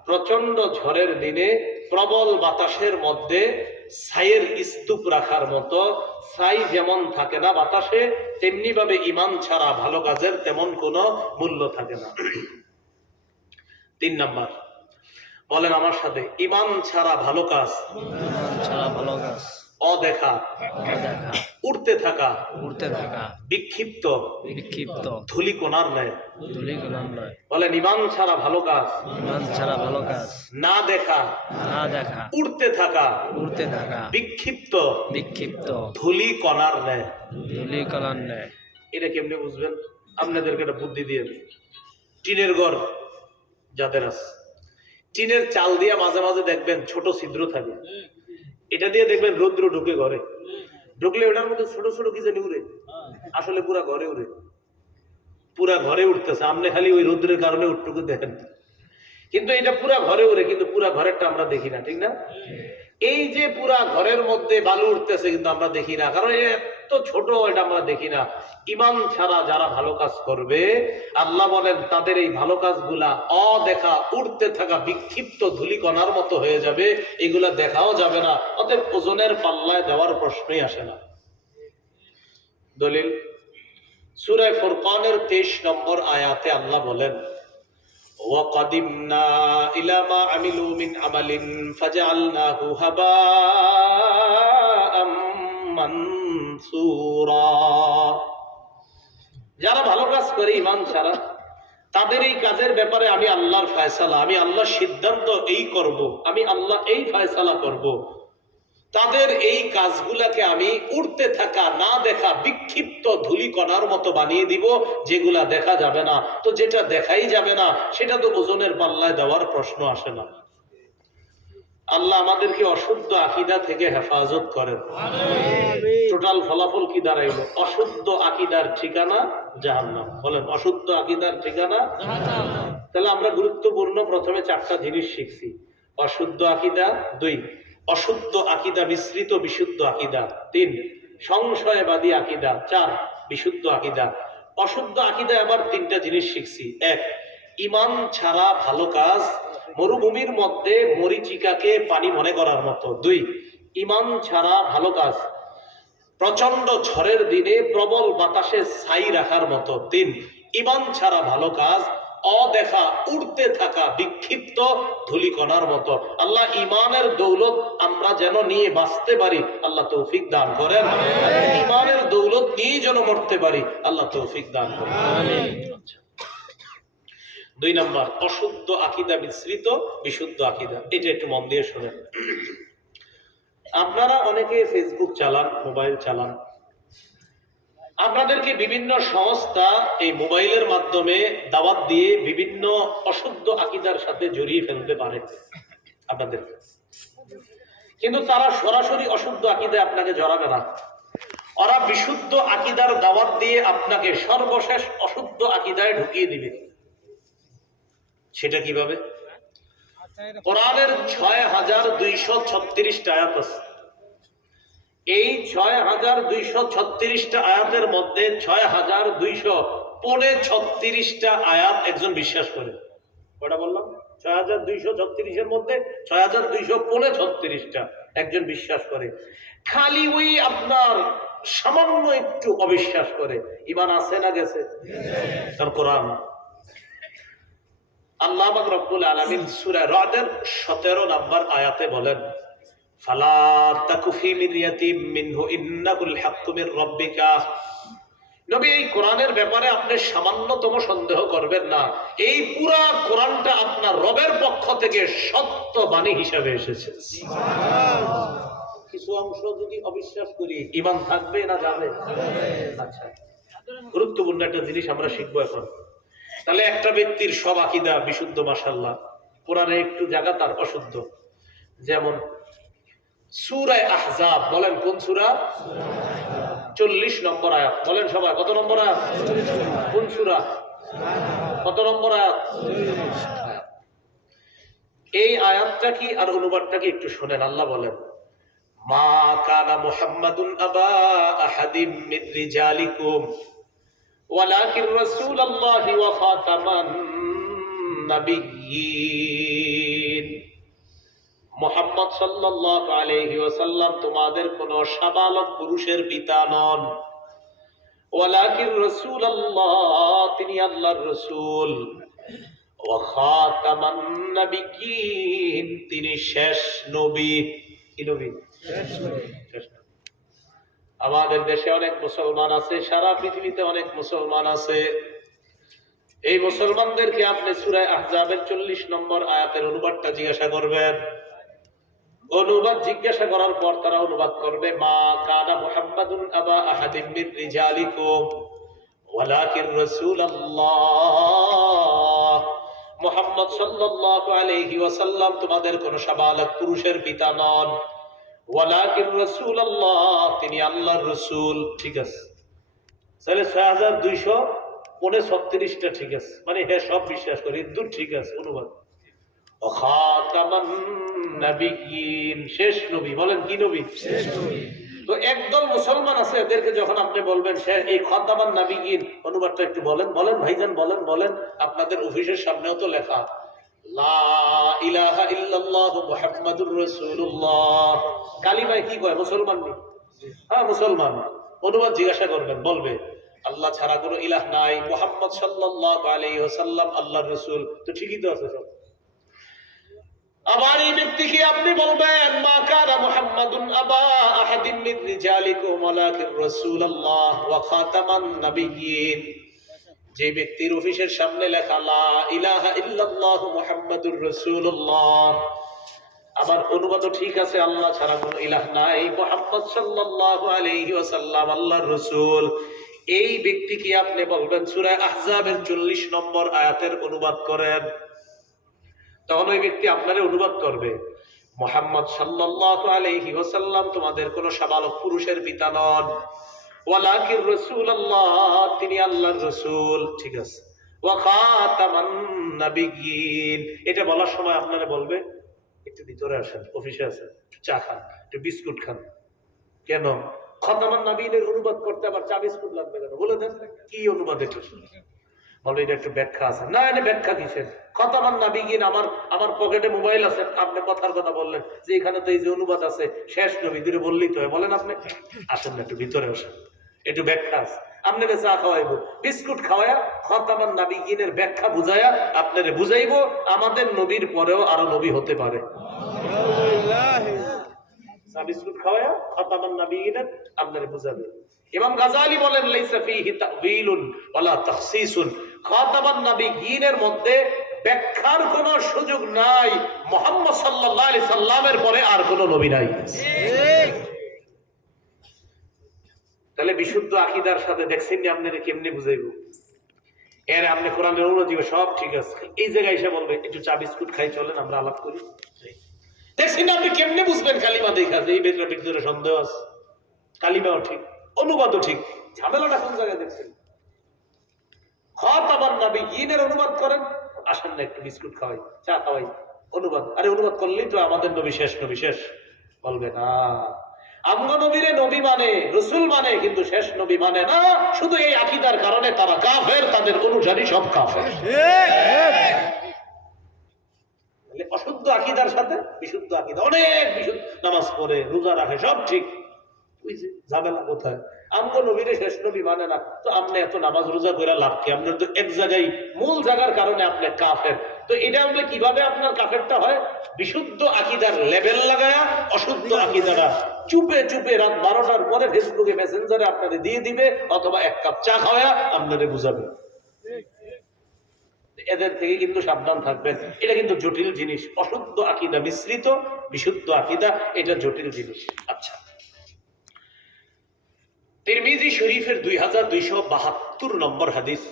প্রচন্ড ঝড়ের দিনে প্রবল বাতাসের মধ্যে ছাইয়ের স্তূপ রাখার মতো, ছাই যেমন থাকে না বাতাসে, তেমনি ভাবে ঈমান ছাড়া ভালো কাজের তেমন কোনো মূল্য থাকে না। 3 নাম্বার, বলেন আমার সাথে, ঈমান ছাড়া ভালো কাজ, অদেখা, উড়তে থাকা, বিক্ষিপ্ত, ধূলিকণার ন্যায়। বলেন ঈমান ছাড়া ভালো কাজ, না দেখা, উড়তে থাকা, বিক্ষিপ্ত, ধূলিকণার ন্যায়। এটা কেমনে বুঝবেন? আপনাদেরকে একটা বুদ্ধি দিয়ে দিই। টিনের ঘর যাদের আছে, টিনের চাল দিয়ে মাঝে মাঝে দেখবেন ছোট ছিদ্র থাকে, এটা দিয়ে দেখবেন রৌদ্র ঢুকে ঘরে, ঢুকলে ওটার মধ্যে ছোট ছোট কি জানি উড়ে, আসলে পুরা ঘরে উড়ে, পুরা ঘরে উঠতেছে, আপনি খালি ওই রৌদ্রের কারণে উঠটুকু দেখেন, কিন্তু এটা পুরা ঘরে উড়ে, কিন্তু পুরা ঘরেরটা আমরা দেখি না, ঠিক না? এই যে পুরা ঘরের মধ্যে বালু উঠতেছে কিন্তু আমরা দেখি না, কারণ এত ছোট, এটা আমরা দেখি না। ঈমান ছাড়া যারা ভালো কাজ করবে, আল্লাহ বলেন তাদের এই ভালো কাজগুলা অদেখা, উড়তে থাকা বিক্ষিপ্ত ধূলিকণার মতো হয়ে যাবে, এগুলা দেখাও যাবে না, অতএব ওজনের পাল্লায় দেওয়ার প্রশ্নই আসে না। দলিল সূরা ফুরকানের 23 নম্বর আয়াতে আল্লাহ বলেন, وَقَدِمْنَا إِلَى مَا عَمِلُوا مِنْ عَمَلٍ فَجَعَلْنَاهُ هَبَاءً مَنْثُورًا। যারা ভালো কাজ করে ঈমান ছাড়া, তাদের এই কাজের ব্যাপারে আমি আল্লাহর ফয়সালা, আমি আল্লাহর সিদ্ধান্ত এই করব, আমি আল্লাহ এই ফয়সালা করব, তাদের এই কাজগুলাকে আমি উড়তে থাকা, না দেখা, বিক্ষিপ্ত ধূলিকণার মতো বানিয়ে দিব, যেগুলা দেখা যাবে না। তো যেটা দেখাই যাবে না, সেটা তো ওজনের পাল্লায় দেওয়ার প্রশ্ন আসে না। আল্লাহ আমাদেরকে অশুদ্ধ আকীদা থেকে হেফাজত করেন। টোটাল ফলাফল কি দাঁড়াইল? অশুদ্ধ আকীদার ঠিকানা জাহান্নাম। বলেন, অশুদ্ধ আকীদার ঠিকানা জাহান্নাম। তাহলে আমরা গুরুত্বপূর্ণ প্রথমে 4টা জিনিস শিখছি। অশুদ্ধ আকীদা, 2 অশুদ্ধ আকীদা মিশ্রিত বিশুদ্ধ আকীদা, 3 সংশয়বাদী আকীদা, 4 বিশুদ্ধ আকীদা। অশুদ্ধ আকীদা আবার 3টা জিনিস শিখছি। 1 ঈমান ছাড়া ভালো কাজ মরুভূমির মধ্যে মরিচিকাকে পানি মনে করার মতো। 2 ঈমান ছাড়া ভালো কাজ প্রচন্ড ঝড়ের দিনে প্রবল বাতাসে ছাই রাখার মতো। 3 ঈমান ছাড়া ভালো কাজ অদেখা, উড়তে থাকা, বিক্ষিপ্ত ধূলিকণার মতো। আল্লাহ ঈমানের দৌলত আমরা যেন নিয়ে বাঁচতে পারি, আল্লাহ তৌফিক দান করেন। ঈমানের দৌলত নিয়ে যেন মরতে পারি, আল্লাহ তৌফিক দান করেন। আমিন। 2 নাম্বার, অশুদ্ধ আকীদা মিশ্রিত বিশুদ্ধ আকীদা। এটা একটু মন দিয়ে শুনেন। আপনারা অনেকে ফেসবুক চালান, মোবাইল চালান, আপনাদেরকে বিভিন্ন সংস্থা এই মোবাইলের মাধ্যমে দাওয়াত দিয়ে বিভিন্ন অশুদ্ধ আকীদার সাথে জড়িয়ে ফেলতে পারে আপনাদের, কিন্তু তারা সরাসরি অশুদ্ধ আকীদায় আপনাকে জড়াবে না। ওরা বিশুদ্ধ আকীদার দাওয়াত দিয়ে আপনাকে সর্বশেষ অশুদ্ধ আকীদায় ঢুকিয়ে দিবে। সেটা কিভাবে? কোরআনের 6236টা আয়াত আছে। এই 6236টা আয়াতের মধ্যে 6236টা আয়াত একজন বিশ্বাস করে। কয়টা বললাম? 6236 মধ্যে 6236টা একজন বিশ্বাস করে। খালি ওই আপনার সামান্য একটু অবিশ্বাস করে। ঈমান আছে না গেছে? তার কোরআন আল্লাহ পাক রব্বুল আলামিন সূরা রাদের 17 নম্বর আয়াতে বলেন, ফালা তাকু ফি মিরয়াতিম মিনহু ইন্নাহুল হাক্কু মির রাব্বিকা। নবী, এই কোরআনের ব্যাপারে আপনি সামান্যতম সন্দেহ করবেন না। এই পুরা কোরআনটা আপনার রবের পক্ষ থেকে সত্য বাণী হিসাবে এসেছে। সুবহানাল্লাহ। কিছু অংশ যদি অবিশ্বাস করি, ঈমান থাকবে না যাবে? আচ্ছা, গুরুত্বপূর্ণ একটা জিনিস আমরা শিখবো এখন। তাহলে একটা ব্যক্তির সব আকীদা বিশুদ্ধ, মাশাআল্লাহ, কোরআনে একটু জায়গা তার অশুদ্ধ। যেমন সূরা আহজাব, বলেন কোন সূরা? 40 নম্বর আয়াত। বলেন সবাই, কত নম্বর আয়াত? কোন সূরা? কত নম্বর আয়াত? এই আয়াতটা কি আর অনুবাদটা কি একটু শুনেন। আল্লাহ বলেন, মা কানা মুহাম্মাদুন আবা আহাদিম মির রিজালিকুম ওয়ালাকিন রাসূলুল্লাহি ওয়া খাতামান নাবিয়্যিন। মুহাম্মদ সাল্লাল্লাহু আলাইহি ওয়াসাল্লাম তোমাদের কোন সাবালক পুরুষের পিতা নন, ওয়ালাকিন রাসূলুল্লাহ, তিনি আল্লাহর রাসূল, ওয়া খাতামান নাবিয়্যিন, তিনি শেষ নবী। কি নবী? শেষ নবী। আমাদের দেশে অনেক মুসলমান আছে, সারা পৃথিবীতে অনেক মুসলমান আছে। এই মুসলমানদেরকে আপনি সূরা আহজাবের 40 নম্বর আয়াতের অনুবাদটা জিজ্ঞাসা করবেন। অনুবাদ জিজ্ঞাসা করার পর তারা অনুবাদ করবে, মা কানা মুহাম্মাদুন আবা আহাদিম মিন রিজালিকুম ওয়ালাকিন রাসূলুল্লাহ, মুহাম্মদ সাল্লাল্লাহু আলাইহি ওয়াসাল্লাম তোমাদের কোন সাবালক পুরুষের পিতা নন, ওয়ালাকিন রাসূলুল্লাহ, তিনি আল্লাহর রাসূল। ঠিক আছে, তাহলে 6236টা ঠিক আছে, মানে হ্যাঁ সব বিশ্বাস করি, দূর ঠিক আছে। অনুবাদ খাতামান নাবিয়্যিন, শেষ নবী। বলেন কি নবী? শেষ নবী। তো একদল মুসলমান আছে, এদেরকে যখন আপনি বলবেন শেষ, এই খাতামান নাবিয়্যিন অনুবাদটা একটু বলেন, বলেন ভাইজান, বলেন বলেন। আপনাদের অফিসের সামনেও তো লেখা লা ইলাহা ইল্লাল্লাহু মুহাম্মাদুর রাসূলুল্লাহ। কালিমায় কি কয়? মুসলমান নেই? হ্যাঁ মুসলমান। অনুবাদ জিজ্ঞাসা করবেন, বলবে আল্লাহ ছাড়া কোনো ইলাহ নাই, মুহাম্মদ সাল্লাল্লাহু আলাইহি ওয়াসাল্লাম আল্লাহর রাসূল। তো ঠিকই তো আছে সব। আবার এই ব্যক্তিকে আপনি বলবেন, মা কানা মুহাম্মাদুন আবা আহাদিম মিন রিজালিকুম ওয়ালাকিন রাসূলুল্লাহ ওয়া খাতামান নাবিয়্যিন। যে ব্যক্তির অফিসের সামনে লেখা লা ইলাহা ইল্লাল্লাহু মুহাম্মাদুর রাসূলুল্লাহ, আবার অনুবাদও ঠিক আছে, আল্লাহ ছাড়া কোনো ইলাহ নাই, মুহাম্মদ সাল্লাল্লাহু আলাইহি ওয়াসাল্লাম আল্লাহর রাসূল। এই ব্যক্তিকে আপনি বলবেন সূরা আহজাবের 40 নম্বর আয়াতের অনুবাদ করেন। তখন ওই ব্যক্তি আপনারে অনুবাদ করবে, মুহাম্মদ সাল্লাল্লাহু আলাইহি ওয়াসাল্লাম তোমাদের কোন সাবালক পুরুষের পিতা নন, ওয়ালাকিন রাসূলুল্লাহ, তিনি আল্লাহর রাসূল। ঠিক আছে, ওয়া খাতামান নাবিয়্যিন। এটা বলার সময় আপনারা বলবে, একটু ভিতরে আসেন, অফিসে আছেন, একটু চা খান, একটু বিস্কুট খান। কেন খাতামান নাবিয়্যিনের অনুবাদ করতে আবার চা বিস্কুট লাগবে কেন? বলে দেন কি অনুবাদ এটা? বলে এটা একটু ব্যাখ্যা আছে। না, এটা ব্যাখ্যা কিসের? খাতামান নাবিয়্যিন, আমার পকেটে মোবাইল আছে, আপনি কথার কথা বললেন যে এখানে তো এই যে অনুবাদ আছে শেষ নবী, দূরে বললেই তো হয়। বলেন আপনি, আসেন না, একটু ভিতরে আসেন, একটু ব্যাখ্যা আছে। আপনারে চা খাওয়াইবো, বিস্কুট খাওয়ায়া খাতামান নাবিয়্যিনের ব্যাখ্যা বুঝায়া আপনারে বুঝাইবো আমাদের নবীর পরেও আরো নবী হতে পারে। চা বিস্কুট খাওয়ায়া খাতামান নাবিয়্যিনের আপনারে বুঝাবে। ইমাম গাজালি বলেন, লাইসা ফীহি তা'ওয়ীলুন ওয়ালা তাখসীসুন, খাতামান নাবিয়্যিনের মধ্যে ব্যাখ্যার কোনো সুযোগ নাই, মুহাম্মদ সাল্লাল্লাহু আলাইহি সাল্লামের পরে আর কোনো নবী নাই। ঠিক। তাহলে বিশুদ্ধ আকীদার সাথে দেখছেন নি আপনারা কেমনে বুঝাইবো? এর আপনি কোরআনের অনুযায়ী সব ঠিক আছে, এই জায়গায় এসে বলবে একটু চা বিস্কুট খাই, চলেন আমরা আলাপ করি। দেখছেন আপনি কেমনে বুঝবেন? কালিমা দেখা যায়, এই ভিতরে সন্দেহ আছে। কালিমাও ঠিক, অনুবাদও ঠিক, ঝামেলাটা কোন জায়গায় দেখছেন? খাতামান নাবিয়্যিনের অনুবাদ করেন, আসেন না একটু বিস্কুট খাওয়াই, চা খাওয়াই, অনুবাদ। আরে অনুবাদ করলেই তো আমাদের নবী শেষ, নবী শেষ। বলবে না, আমগো নবীরে নবী মানে, রাসূল মানে, কিন্তু শেষ নবী মানে না। শুধু এই আকীদার কারণে তারা কাফের, তাদের অনুসারী সব কাফের। অশুদ্ধ আকীদার সাথে বিশুদ্ধ আকীদা, অনেক বিশুদ্ধ নামাজ পড়ে, রোজা রাখে, সব ঠিক। ঝামেলা কোথায়? আমগো নবীরে শেষ নবী মানে না, তো আপনি এত নামাজ রোজা করে লাভ কি? আপনার তো এক জায়গায়, মূল জায়গার কারণে আপনি কাফের। তো এটা আমরা কিভাবে আপনার কাফেরটা হয়? বিশুদ্ধ আকীদার লেভেল লাগায়া অশুদ্ধ আকীদাটা চুপে চুপে রাত 12টার পরে ফেসবুকে মেসেঞ্জারে আপনাদের দিয়ে দিবে, অথবা এক কাপ চা খাওয়া আপনাদের বুঝাবে। এদের থেকে কিন্তু সাবধান থাকবেন। এটা কিন্তু জটিল জিনিস, অশুদ্ধ আকীদা মিশ্রিত বিশুদ্ধ আকীদা, এটা জটিল জিনিস। আচ্ছা, তিরমিজি শরীফের 2272 নম্বর হাদিস,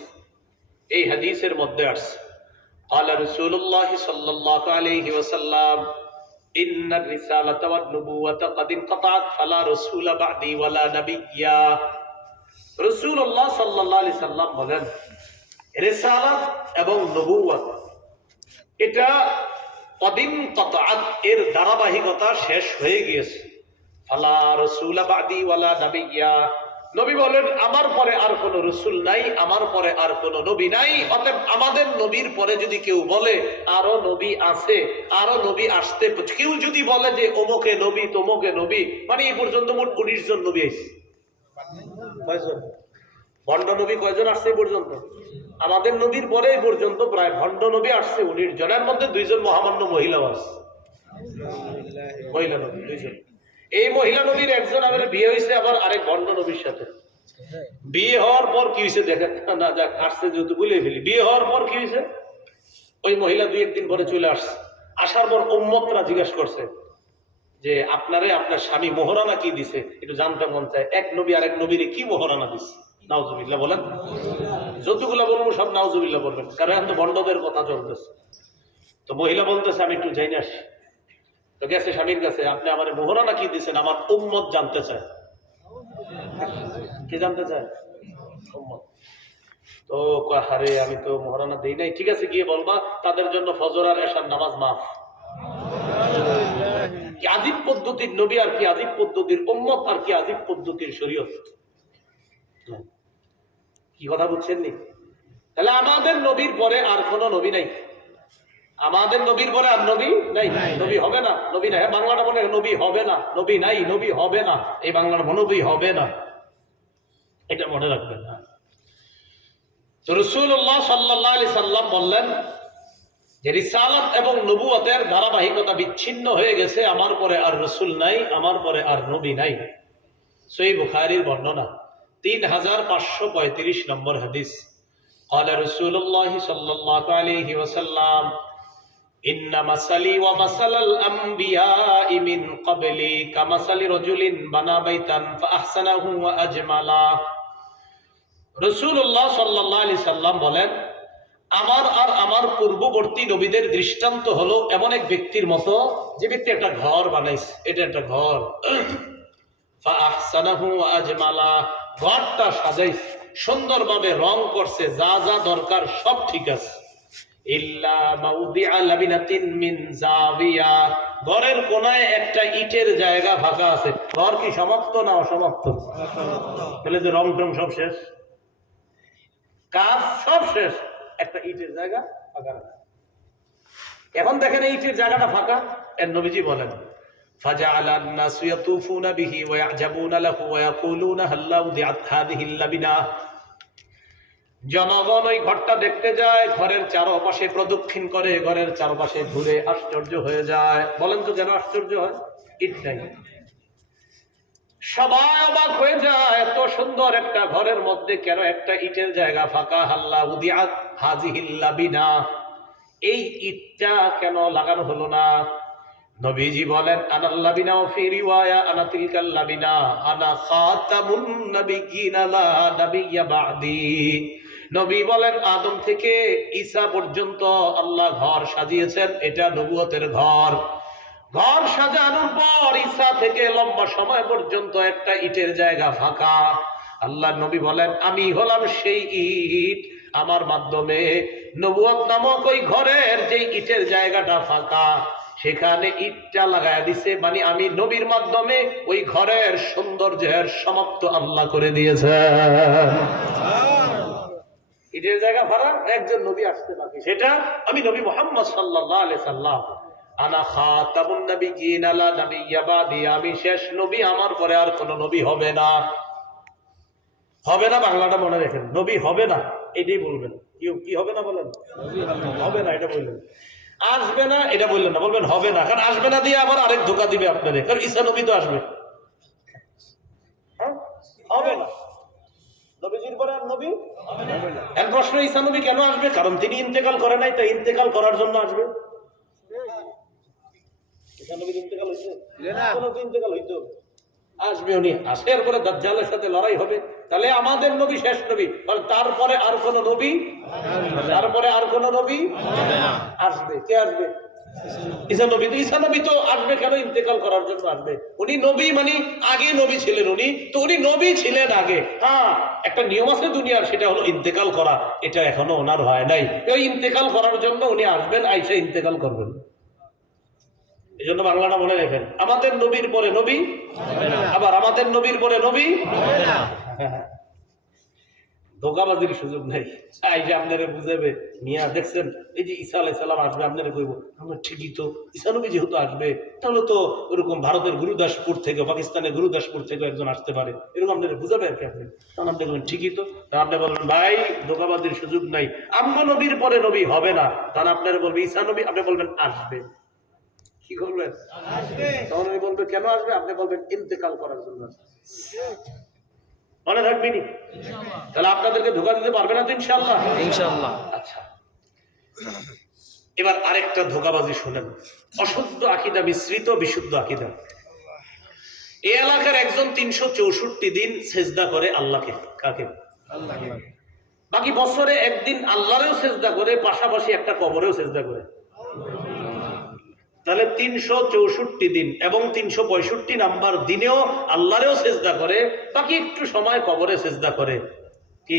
এই হাদিসের মধ্যে আসছে, قال رسول الله صلى الله عليه وسلم إن الرسالة والنبوة قد انقطعت فلا رسول بعدي ولا نبي। রাসূলুল্লাহ সাল্লাল্লাহু আলাইহি সাল্লাম বলেন, রিসালাত এবং নবুয়ত এটা قد انقطعت, এর ধারাবাহিকতা শেষ হয়ে গিয়েছে। ফালা রাসূল বাদি ওয়ালা নাবিয়্যা, নবী বলেন আমার পরে আর কোনো রসুল নাই, আমার পরে আর কোনো নবী নাই। অতএব আমাদের নবীর পরে যদি কেউ বলে আরো নবী আছে, আরো নবী আসতে, কেউ যদি বলে যে অমুকে নবী তমুকে নবী, মানে এই পর্যন্ত মোট 19 জন নবী আসছে। কয়জন ভণ্ড নবী কয়জন আসছে এই পর্যন্ত? আমাদের নবীর পরে এই পর্যন্ত প্রায় ভণ্ড নবী আসছে 19 জনের মধ্যে 2 জন মহামান্য মহিলাও আছে। মহিলা নবী 2 জন। এই মহিলা নবীর একজন আমাদের বিয়ে হয়েছে আবার আরেক ভণ্ড নবীর সাথে। বিয়ে হওয়ার পর কি হয়েছে দেখেন না, যাক আসছে যেহেতু বলে ফেলি। বিয়ে হওয়ার পর কি হয়েছে, ওই মহিলা 2-1 দিন পরে চলে আসছে। আসার পর উম্মতরা জিজ্ঞাসা করছে যে আপনারে আপনার স্বামী মোহরানা কি দিছে, একটু জানতে মন চায়। এক নবী আরেক নবীরে কি মোহরানা দিছে? নাউজুবিল্লাহ বলেন। যতগুলা বলবো সব নাউজুবিল্লাহ বলবেন, কারণ এখন তো বন্ডদের কথা চলতেছে। তো মহিলা বলতেছে আমি একটু যাই আসি। তো গেছে স্বামীর কাছে, আপনি আমার মোহরানা কি দিচ্ছেন, আমার উম্মত জানতে চায়। কি জানতে চায়? উম্মত। তো হারে আমি তো মোহরানা দেই নাই। ঠিক আছে গিয়ে বলবা তাদের জন্য ফজর আর এশার নামাজ মাফ। কি আজীব পদ্ধতির নবী আর কি আজীব পদ্ধতির উম্মত আর কি আজীব পদ্ধতির শরীয়ত। কি কথা বুঝছেন নি? তাহলে আমাদের নবীর পরে আর কোনো নবী নাই। আমাদের নবীর পরে আর নবী নাই, নবী হবে না, নবী নাই। বাংলাটা বলে নবী হবে না, নবী নাই, নবী হবে না। এই বাংলাটা নবী হবে না, এটা মনে রাখবেন না। তো রাসূলুল্লাহ সাল্লাল্লাহু আলাইহি সাল্লাম বললেন যে রিসালাত এবং নবুয়তের ধারাবাহিকতা বিচ্ছিন্ন হয়ে গেছে, আমার পরে আর রাসূল নাই, আমার পরে আর নবী নাই। সহিহ বুখারীর বর্ণনা 3535 নম্বর হাদিস। قال رسول الله صلى الله عليه وسلم إن مثلي ومثل الأنبياء من قبلي كمثل رجل بنى بيتا فأحسنه وأجمله। রাসূলুল্লাহ সাল্লাল্লাহু আলাইহি সাল্লাম বলেন আমার আর আমার পূর্ববর্তী নবীদের দৃষ্টান্ত হলো এমন এক ব্যক্তির মতো যে ব্যক্তি একটা ঘর বানাইছে। এটা একটা ঘর, ফাআহসানাহু ওয়া আজমালা, ঘরটা সাজাইছে, সুন্দরভাবে রং করছে, যা যা দরকার সব ঠিক আছে। ইল্লা মাউদিআ লাবিনাতিন মিন জাবিয়া, ঘরের কোনায় একটা ইটের জায়গা ফাঁকা আছে। ঘর কি সমাপ্ত না অসমাপ্ত? বলে যে রং টং সব শেষ, কাজ সব শেষ, একটা ইটের জায়গা ফাঁকা। এখন দেখেন এই ইটের জায়গাটা ফাঁকা। এর নবীজি বলেন فجعل الناس يطوفون به ويعجبون له ويقولون هل وضعت هذه اللبنة। জনগণ ওই ঘরটা দেখতে যায়, ঘরের চারপাশে প্রদক্ষিণ করে, ঘরের চারপাশে ঘুরে আশ্চর্য হয়ে যায়। বলেন তো যেন আশ্চর্য হয়? ইট নাই। সবাই অবাক হয়ে যায়, এত সুন্দর একটা ঘরের মধ্যে কেন একটা ইটের জায়গা ফাঁকা? হাল্লা উদিআত হাযিহিল লাবিনা, এই ইটটা কেন লাগানো হলো না? নবীজি বলেন আনাল লাবিনা ওয়া ফি রিওয়ায়া আনা তিলকাল লাবিনা আনা খাতামুন নাবিয়্যিনা লা নাবিয়্যা বা'দি। নবী বলেন আদম থেকে ঈসা পর্যন্ত আল্লাহ ঘর সাজিয়েছেন, এটা নবুয়তের ঘর। ঘর সাজানোর পর ঈসা থেকে লম্বা সময় পর্যন্ত একটা ইটের জায়গা ফাঁকা। আল্লাহ নবী বলেন আমি হলাম সেই ইট, আমার মাধ্যমে নবুয়ত নামক ওই ঘরের যে ইটের জায়গাটা ফাঁকা সেখানে ইটটা লাগায় দিছে, মানে আমি নবীর মাধ্যমে ওই ঘরের সৌন্দর্যের সমাপ্ত আল্লাহ করে দিয়েছে। ইটের জায়গা ফাঁকা, একজন নবী আসতে বাকি, সেটা আমি নবী মুহাম্মদ সাল্লাল্লাহু আলাইহি সাল্লাম। আনা খাতামুন নাবিয়্যিনা লা নাবিয়্যা বাদি, আমি শেষ নবী, আমার পরে আর কোনো নবী হবে না। হবে না বাংলাটা মনে রাখেন, নবী হবে না এটাই বলবেন। কি হবে না বলেন? হবে না এটা বললেন। আসবে না এটা বললেন না, বলবেন হবে না। কারণ আসবে না দিয়ে আবার আরেক ধোঁকা দিবে আপনাদের, কারণ ঈসা নবী তো আসবে। হবে না, নবীজির পরে আর নবী হবে না। এক প্রশ্ন, ঈসা নবী কেন আসবে? কারণ তিনি ইন্তেকাল করে নাই, তাই ইন্তেকাল করার জন্য আসবে। ঈসা নবীর ইন্তেকাল হইছে না, কোন ইন্তেকাল হইতো আসবে উনি। আসার পরে দাজ্জালের সাথে লড়াই হবে। তাহলে আমাদের নবী শেষ নবী, তারপরে আর কোন নবী, তারপরে আর কোন নবী আসবে। কে আসবে? ঈসা নবী। তো ঈসা নবী তো আসবে কেন? ইন্তেকাল করার জন্য আসবে। উনি নবী মানে আগে নবী ছিলেন উনি, তো উনি নবী ছিলেন আগে। হ্যাঁ, একটা নিয়ম আছে দুনিয়ার, সেটা হলো ইন্তেকাল করা। এটা এখনো ওনার হয় নাই। ওই ইন্তেকাল করার জন্য উনি আসবেন, আইসা ইন্তেকাল করবেন। এই জন্য বাংলাটা মনে রাখেন, আমাদের নবীর পরে নবী, আবার আমাদের নবীর পরে নবী। ধোকাবাজির সুযোগ নেই। এই যে আপনারা বুঝাবে মিয়া দেখছেন, এই যে ঈসা আলাইহিস সালাম আসবে, আপনারা কইব আমরা ঠিকই তো, ঈসা নবী যেহেতু আসবে তাহলে তো ওরকম ভারতের গুরুদাসপুর থেকে, পাকিস্তানের গুরুদাসপুর থেকে একজন আসতে পারে, এরকম আপনারা বুঝাবে আর কি। আপনি তখন আপনি বলবেন ঠিকই তো, তখন আপনি বলবেন ভাই ধোকাবাজির সুযোগ নাই, আমগো নবীর পরে নবী হবে না, তখন আপনারা বলবে ঈসা নবী, আপনি বলবেন আসবে। কি করবেন? আসবে। তখন উনি বলবে কেন আসবে? আপনি বলবেন ইন্তেকাল করার জন্য আসবে। মনে থাকবেনি? তাহলে আপনাদেরকে ধোকা দিতে পারবে না তো ইনশাআল্লাহ? ইনশাআল্লাহ। আচ্ছা, এবার আরেকটা ধোকাবাজি শুনেন, অশুদ্ধ আকীদা মিশ্রিত বিশুদ্ধ আকীদা। এই এলাকার একজন 364 দিন সেজদা করে আল্লাহকে। কাকে? আল্লাহকে। বাকি বছরে একদিন আল্লাহরেও সেজদা করে, পাশাপাশি একটা কবরেও সেজদা করে। তাহলে 364 দিন এবং 365 নাম্বার দিনেও আল্লাহরেও সেজদা করে, বাকি একটু সময় কবরে সেজদা করে। কি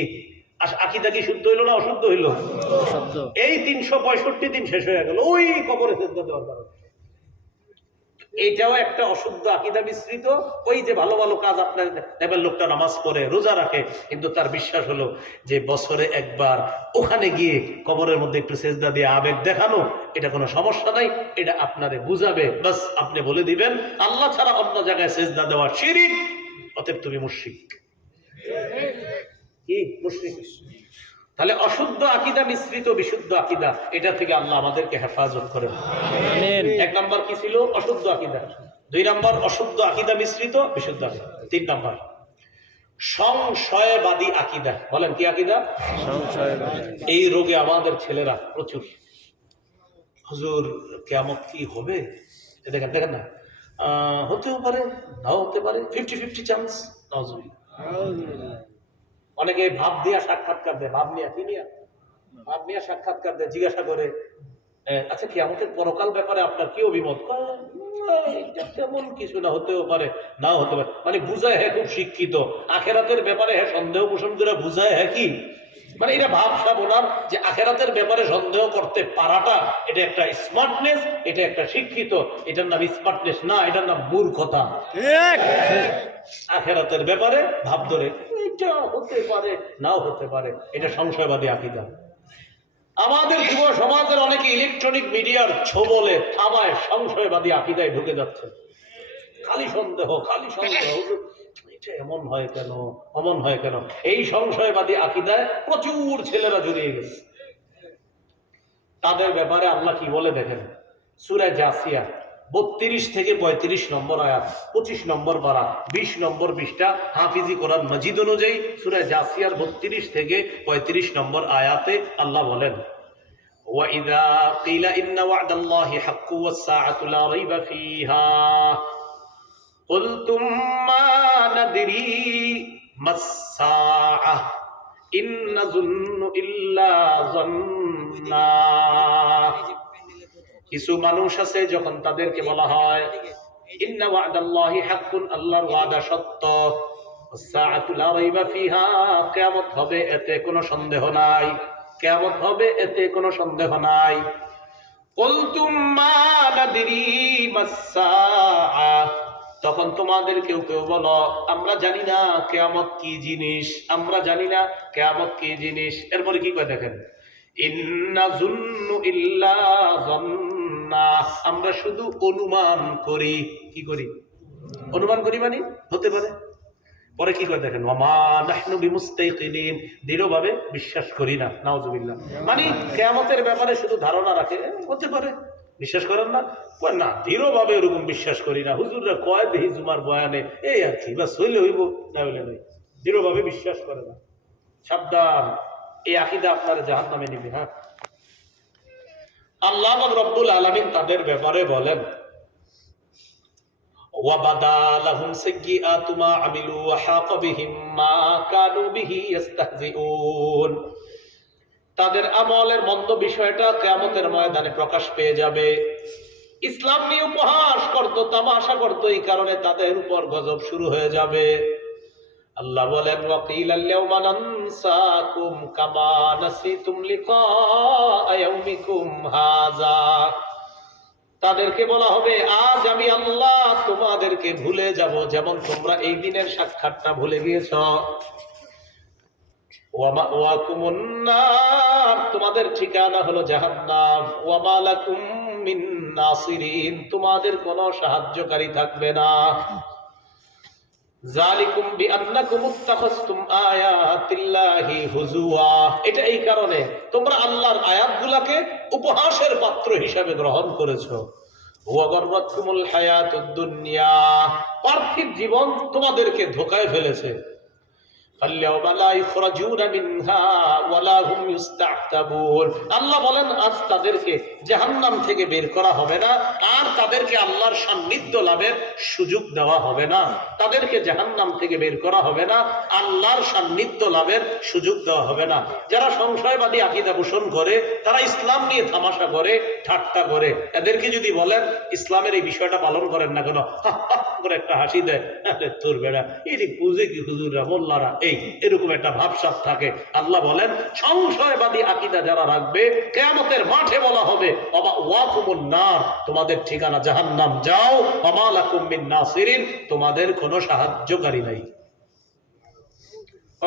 আকীদা কি শুদ্ধ হইল না অশুদ্ধ হইল? এই 365 দিন শেষ হয়ে গেল ওই কবরে সেজদা দেওয়ার কারণে। এইটাও একটা অশুদ্ধ আকীদা মিশ্রিত। ওই যে ভালো ভালো কাজ আপনার দেখবেন, লোকটা নামাজ পড়ে, রোজা রাখে, কিন্তু তার বিশ্বাস হলো যে বছরে একবার ওখানে গিয়ে কবরের মধ্যে একটু সেজদা দিয়ে আবেগ দেখানো, এটা কোনো সমস্যা নাই, এটা আপনারে বুঝাবে, বাস আপনি বলে দিবেন আল্লাহ ছাড়া অন্য জায়গায় সেজদা দেওয়া শিরক, অতএব তুমি মুশরিক। কি মুশরিক? তাহলে অশুদ্ধ আকীদা মিশ্রিত বিশুদ্ধ আকীদা, এটা থেকে আল্লাহ আমাদেরকে হেফাজত করেন। আমিন। এক নাম্বার কি ছিল? অশুদ্ধ আকীদা। দুই নাম্বার অশুদ্ধ আকীদা মিশ্রিত বিশুদ্ধ আকীদা। তিন নাম্বার সংশয়বাদী আকীদা। বলেন কি আকীদা? সংশয়বাদী। এই রোগে আমাদের ছেলেরা প্রচুর, হুজুর কিয়ামত কি হবে? দেখেন দেখেন না, হতেও পারে নাও হতে পারে, 50-50 চান্স। নাউজুবিল্লাহ। অনেকে ভাব দিয়া সাক্ষাৎকার দেয়, ভাব নিয়ে, কি নিয়ে? ভাব নিয়ে সাক্ষাৎকার দেয়, জিজ্ঞাসা করে আচ্ছা কিয়ামতের পরকাল ব্যাপারে আপনার কি অভিমত? তেমন কিছু না, হতেও পারে নাও হতে পারে। মানে বুঝায় হ্যাঁ খুব শিক্ষিত, আখেরাতের ব্যাপারে হ্যাঁ সন্দেহ পোষণ করে বুঝায় হ্যাঁ কি, মানে এটা ভাবসা ওনার যে আখেরাতের ব্যাপারে সন্দেহ করতে পারাটা এটা একটা স্মার্টনেস, এটা একটা শিক্ষিত। এটার নাম স্মার্টনেস না, এটার নাম মূর্খতা। আখেরাতের ব্যাপারে ভাব ধরে এটা হতে পারে নাও হতে পারে, এটা সংশয়বাদী আকীদা। আমাদের যুব সমাজের অনেকে ইলেকট্রনিক মিডিয়ার ছোবলে থামায় সংশয়বাদী আকীদায় ঢুকে যাচ্ছে। খালি সন্দেহ, খালি সন্দেহ, এটা এমন হয় কেন, অমন হয় কেন, এই সংশয়বাদী আকীদায় প্রচুর ছেলেরা জড়িয়ে গেছে। তাদের ব্যাপারে আল্লাহ কি বলে দেখেন, সূরা জাসিয়া 32 থেকে 35 নম্বর আয়াত, 25 নম্বর পারা, 20 নম্বর পৃষ্ঠা, হাফিজি কোরআন মজিদ অনুযায়ী সূরা জাসিয়ার 32 থেকে 35 নম্বর আয়াতে আল্লাহ বলেন, وَإِذَا قِيلَ إِنَّ وَعْدَ اللَّهِ حَقٌّ وَالسَّاعَةُ لَا رَيْبَ فِيهَا قُلْتُمْ مَا نَدْرِي مَا السَّاعَةُ إِن نَّظُنُّ إِلَّا ظَنًّا। কিছু মানুষ আছে যখন তাদেরকে বলা হয় ইন্না ওয়া'দাল্লাহি হাক্কুন, আল্লাহর ওয়াদা সত্য, ওয়াস-সাআতু লা রাইবা ফিহা, কিয়ামত হবে এতে কোনো সন্দেহ নাই, কিয়ামত হবে এতে কোনো সন্দেহ নাই। কুলতুম মা নাদরি মাস-সাআ, তখন তোমাদের কেউ কেউ বলো আমরা জানি না কিয়ামত কি জিনিস, আমরা জানি না কিয়ামত কি জিনিস। এরপরে কি কয় দেখেন, ইন্না যুন্নু ইল্লা যন্না, আমরা শুধু অনুমান করি। কি করি? অনুমান করি, মানে হতে পারে। পরে কি করে দেখেন, ওয়ামা নাহনু বিমুস্তাইকিনিন, দৃঢ়ভাবে বিশ্বাস করি না। নাউজুবিল্লাহ। মানে কিয়ামতের ব্যাপারে শুধু ধারণা রাখে, হতে পারে, বিশ্বাস করেন না? কয় না, দৃঢ়ভাবে এরকম বিশ্বাস করি না, হুজুররা কয় দেহি জুমার বয়ানে, এই আর কি, বাস হইলে হইব না হইলে নেই, দৃঢ়ভাবে বিশ্বাস করে না। সাবধান, এই আকীদা আপনার জাহান্নামে নিবে। হ্যাঁ, আল্লাহ পাক রব্বুল আলামিন তাদের ব্যাপারে বলেন, ওয়াবাদা লাহুম সাইয়্যাতু মা আমিলু ওয়া হাকা বিহিম মা কানু বিহি ইস্তাহজিউন, তাদের আমলের মন্দ বিষয়টা কিয়ামতের ময়দানে প্রকাশ পেয়ে যাবে। ইসলাম নিয়ে উপহাস করত, তামাশা করত, এই কারণে তাদের উপর গজব শুরু হয়ে যাবে। আল্লাহ বলেন, ওয়াকিলাল ইয়াওমা নানসাকুম কামা নাসিতুম লিকা ইয়াউমিকুম হাযা, তাদেরকে বলা হবে আজ আমি আল্লাহ তোমাদেরকে ভুলে যাব যেমন তোমরা এই দিনের সাক্ষাৎটা ভুলে গিয়েছ। তোমাদের ঠিকানা হলো জাহান্নাম। ওয়া মা লাকুম মিন নাসিরিন, তোমাদের কোনো সাহায্যকারী থাকবে না। যালিকুম বিআন্নাকুম ইত্তাখাযতুম আয়াতিল্লাহি হুজুয়া, এটা এই কারণে তোমরা আল্লাহর আয়াতগুলোকে উপহাসের পাত্র হিসাবে গ্রহণ করেছো। ওয়া গররাতকুমুল হায়াতুদ দুনিয়া, পার্থিব জীবন তোমাদেরকে ধোঁকায় ফেলেছে। আল্লাহ বলেন আজ তাদেরকে জাহান্নাম থেকে বের করা হবে না, আর তাদেরকে আল্লাহর সান্নিধ্য লাভের সুযোগ দেওয়া হবে না। তাদেরকে জাহান্নাম থেকে বের করা হবে না, আল্লাহর সান্নিধ্য লাভের সুযোগ দেওয়া হবে না। যারা সংশয়বাদী আকীদা পোষণ করে, তারা ইসলাম নিয়ে তামাশা করে, ঠাট্টা করে, এদেরকে যদি বলেন ইসলামের এই বিষয়টা পালন করেন না কেন, করে একটা হাসি দেয়, তোর বেড়া এটি বুঝে কি হুজুররা মোল্লারা, এই এরকম একটা ভাবসাব থাকে। আল্লাহ বলেন সংশয়বাদী আকীদা যারা রাখবে, কিয়ামতের মাঠে বলা হবে ওয়াকুমুন নার, তোমাদের ঠিকানা জাহান্নাম, যাও। ওয়া মা লাকুম মিন নাসিরিন, তোমাদের কোনো সাহায্যকারী নাই।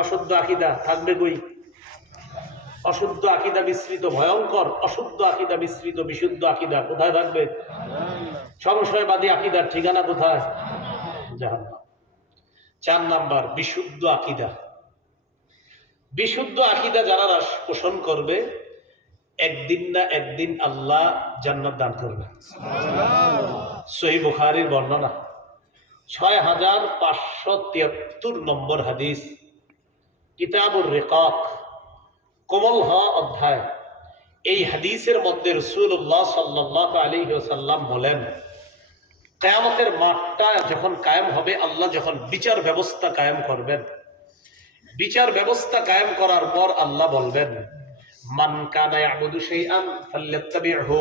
অশুদ্ধ আকীদা থাকবে কই? অশুদ্ধ আকীদা মিশ্রিত ভয়ঙ্কর, অশুদ্ধ আকীদা মিশ্রিত বিশুদ্ধ আকীদা কোথায় থাকবে? সংশয়বাদী আকীদার ঠিকানা কোথায়? জাহান্নাম। 4 নাম্বার বিশুদ্ধ আকীদা। বিশুদ্ধ আকীদা যারা পোষণ করবে, একদিন না একদিন আল্লাহ জান্নাত দান করবে। সহিহ বুখারীর বর্ণনা, 6573 নম্বর হাদিস, কিতাবুর রিকাক, কোমল হওয়া অধ্যায়। এই হাদিসের মধ্যে রাসূলুল্লাহ সাল্লাল্লাহু আলাইহি ওয়াসাল্লাম বলেন, কিয়ামতের মাঠটা যখন কায়েম হবে, আল্লাহ যখন বিচার ব্যবস্থা কায়েম করবেন, বিচার ব্যবস্থা কায়েম করার পর আল্লাহ বলবেন, মান কানা ইয়াবুদু শাইআন ফালইত্তাবিহু,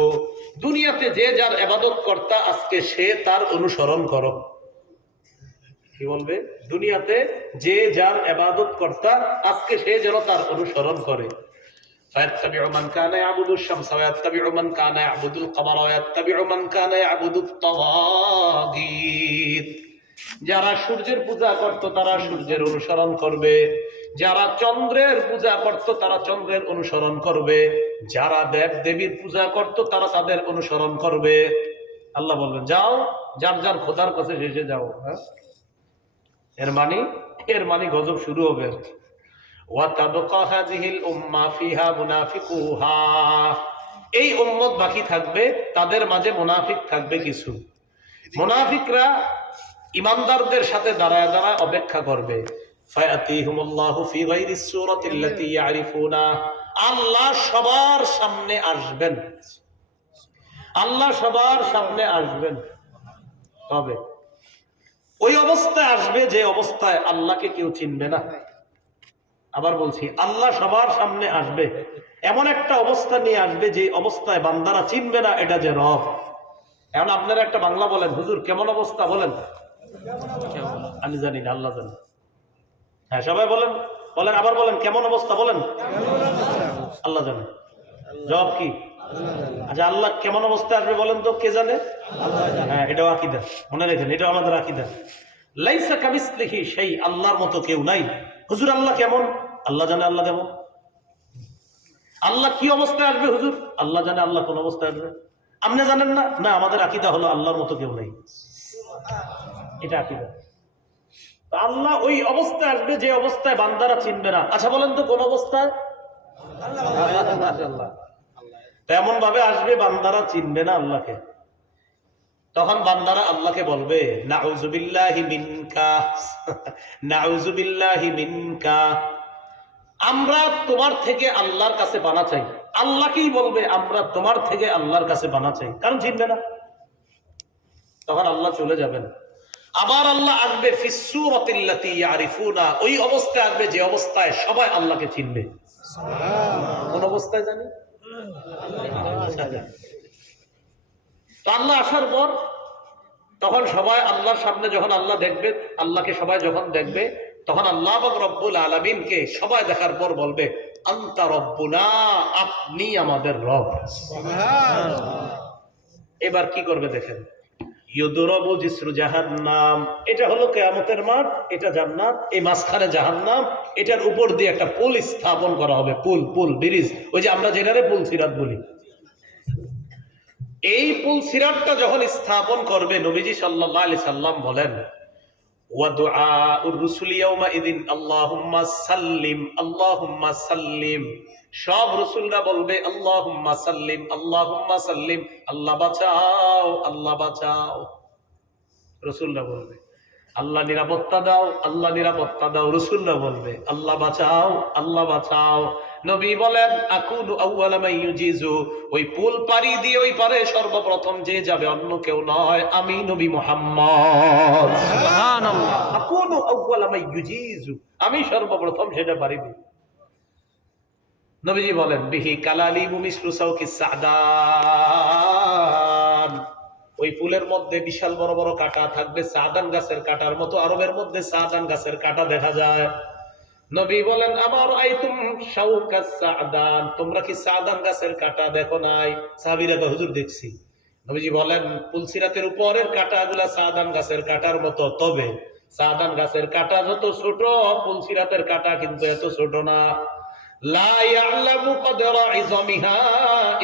দুনিয়াতে যে যার ইবাদত করতা আজকে সে তার অনুসরণ করো। কি বলবে? দুনিয়াতে যে যার ইবাদত করতা আজকে সে যেন তার অনুসরণ করে। ফায়াত্তাবিউ মান কানা ইয়াবুদু শামসা ওয়া ইয়াত্তাবিউ মান কানা ইয়াবুদুল কমারা ওয়া ইয়াত্তাবিউ মান কানা ইয়াবুদুত তাওয়াগীত, যারা সূর্যের পূজা করত তারা সূর্যের অনুসরণ করবে, যারা চন্দ্রের পূজা করত তারা চন্দ্রের অনুসরণ করবে, যারা দেব দেবীর পূজা করত তারা তাদের অনুসরণ করবে। আল্লাহ বলবেন যাও, যার যার খোদার কাছে এসে যাও। এর মানে গজব শুরু হবে। ওয়াতাবকা হাযিহিল উম্মাহ ফিহা মুনাফিকুহা, এই উম্মত বাকি থাকবে, তাদের মাঝে মুনাফিক থাকবে কিছু। মুনাফিকরা ইমানদারদের সাথে দাঁড়ায় দাঁড়ায় অপেক্ষা করবে। ফায়াতিহুমুল্লাহু ফি গায়রিস সূরাতিল্লাতী ইয়ারিফুনা, আল্লাহ সবার সামনে আসবেন, আল্লাহ সবার সামনে আসবেন। তবে ওই অবস্থায় আসবে যে অবস্থায় আল্লাহকে কেউ চিনবে না। আবার বলছি, আল্লাহ সবার সামনে আসবে, এমন একটা অবস্থা নিয়ে আসবে যে অবস্থায় বান্দারা চিনবে না এটা যে রব। এখন আপনারা একটা বাংলা বলেন, হুজুর কেমন অবস্থা বলেন? আমি জানি না, আল্লাহ জানেন। হ্যাঁ সবাই বলেন, বলেন, আবার বলেন কেমন অবস্থা বলেন? আল্লাহ জানে। জবাব কি? আচ্ছা আল্লাহ কেমন অবস্থায় আসবে বলেন তো, কে জানে? হ্যাঁ এটাও আকীদা, মনে রেখেন, এটাও আমাদের আকীদা। লাইসা কামিসলিহি শাই, আল্লাহর মতো কেউ নাই। হুজুর আল্লাহ কেমন? আল্লাহ জানে আল্লাহ কেমন। আল্লাহ কি অবস্থায় আসবে হুজুর? আল্লাহ জানে আল্লাহ কোন অবস্থায় আসবে। আপনি জানেন না? না, আমাদের আকীদা হলো আল্লাহর মতো কেউ নাই, এটা আকীদা। আল্লাহ ওই অবস্থায় আসবে যে অবস্থায় বান্দারা চিনবে না। আচ্ছা বলেন তো কোন অবস্থায়? আল্লাহ তেমন ভাবে আসবে বান্দারা চিনবে না আল্লাহকে। তখন বান্দারা আল্লাহকে বলবে নাউযুবিল্লাহি মিনকা, নাউযুবিল্লাহি মিনকা, আমরা তোমার থেকে আল্লাহর কাছে পানা চাই। আল্লাহকেই বলবে আমরা তোমার থেকে আল্লাহর কাছে পানা চাই, কারণ চিনবে না। তখন আল্লাহ চলে যাবেন। আবার আল্লাহ আসবে ফিস সূরাতিল্লাতী ইয়ারিফুনা, ওই অবস্থায় আসবে যে অবস্থায় সবাই আল্লাহকে চিনবে। সুবহানাল্লাহ। কোন অবস্থায় জানি? তো আল্লাহ আসার পর তখন সবাই আল্লাহর সামনে যখন আল্লাহ দেখবে, আল্লাহকে সবাই যখন দেখবে, তখন আল্লাহ পাক রব্বুল আলামিনকে সবাই দেখার পর বলবে আনতা রব্বুনা, আপনি আমাদের রব। সুবহানাল্লাহ। এবার কি করবে দেখেন, ইউদরাবু জিসরু জাহান্নাম, এটা হলো কিয়ামতের মাঠ, এটা জান্নাত, এই মাঝখানে জাহান্নাম, এটার উপর দিয়ে একটা পুল স্থাপন করা হবে, পুল ব্রিজ, ওই যে আমরা যেটারে পুল সিরাত বলি। এই পুল সিরাতটা যখন স্থাপন করবে, নবীজি সাল্লাল্লাহু আলাইহি সাল্লাম বলেন, ওয়া দুআউর রাসূল ইয়াউমাইদিন আল্লাহুম্মা সাল্লিম আল্লাহুম্মা সাল্লিম, সব রাসূলরা বলবে আল্লাহুম্মা সাল্লিম আল্লাহুম্মা সাল্লিম, আল্লাহ বাঁচাও আল্লাহ বাঁচাও। রাসূলরা বলবে আল্লাহ নিরাপত্তা দাও আল্লাহ নিরাপত্তা দাও, রাসূলরা বলবে আল্লাহ বাঁচাও আল্লাহ বাঁচাও। নবী বলেন আকুনু আউয়ালা মান ইউজিজু, ওই পুল পাড়ি দিয়ে ওই পারে সর্বপ্রথম যে যাবে অন্য কেউ নয়, আমি নবী মুহাম্মদ। সুবহানাল্লাহ। আকুনু আউয়ালা মান ইউজিজু, আমি সর্বপ্রথম সেটা পাড়ি দিই। নবীজি বলেন বিহি কালালিমু মিসলু সাওকিস সাদান, ওই পুলের মধ্যে বিশাল বড় বড় কাঁটা থাকবে, সাদান গাছের কাঁটার মতো। আরবের মধ্যে সাদান গাছের কাঁটা দেখা যায়। নবী বলেন আমার আইতুম শাউকাস সাদান, তোমরা কি সাদান গাছের কাঁটা দেখো নাই? সাহাবীরা তো হুজুর দেখছি। নবীজি বলেন পুলসিরাতের উপরের কাঁটাগুলা সাদান গাছের কাঁটার মতো, তবে সাদান গাছের কাঁটা যত ছোট, পুলসিরাতের কাঁটা কিন্তু এত ছোট না। লা ইয়ালামু কদরা ইযমিহা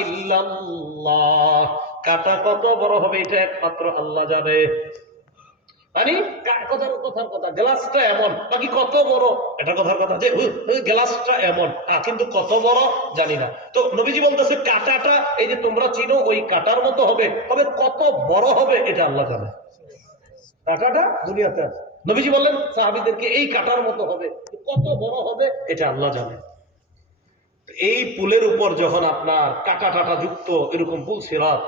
ইল্লাল্লাহ, কাঁটা কত বড় হবে এটা একমাত্র আল্লাহ জানে। মানে কথার কথা, গ্লাসটা এমন, বাকি কত বড় এটা কথার কথা, যে গ্লাসটা এমন, কিন্তু কত বড় জানি না। তো নবীজি বলতেছে কাঁটাটা এই যে তোমরা চিনো ওই কাঁটার মতো হবে, তবে কত বড় হবে এটা আল্লাহ জানে। কাঁটাটা দুনিয়াতে আছে, নবীজি বললেন সাহাবীদেরকে এই কাঁটার মতো হবে, কত বড় হবে এটা আল্লাহ জানে। এই পুলের উপর যখন আপনার কাঁটা টাটা যুক্ত এরকম পুল সিরাত,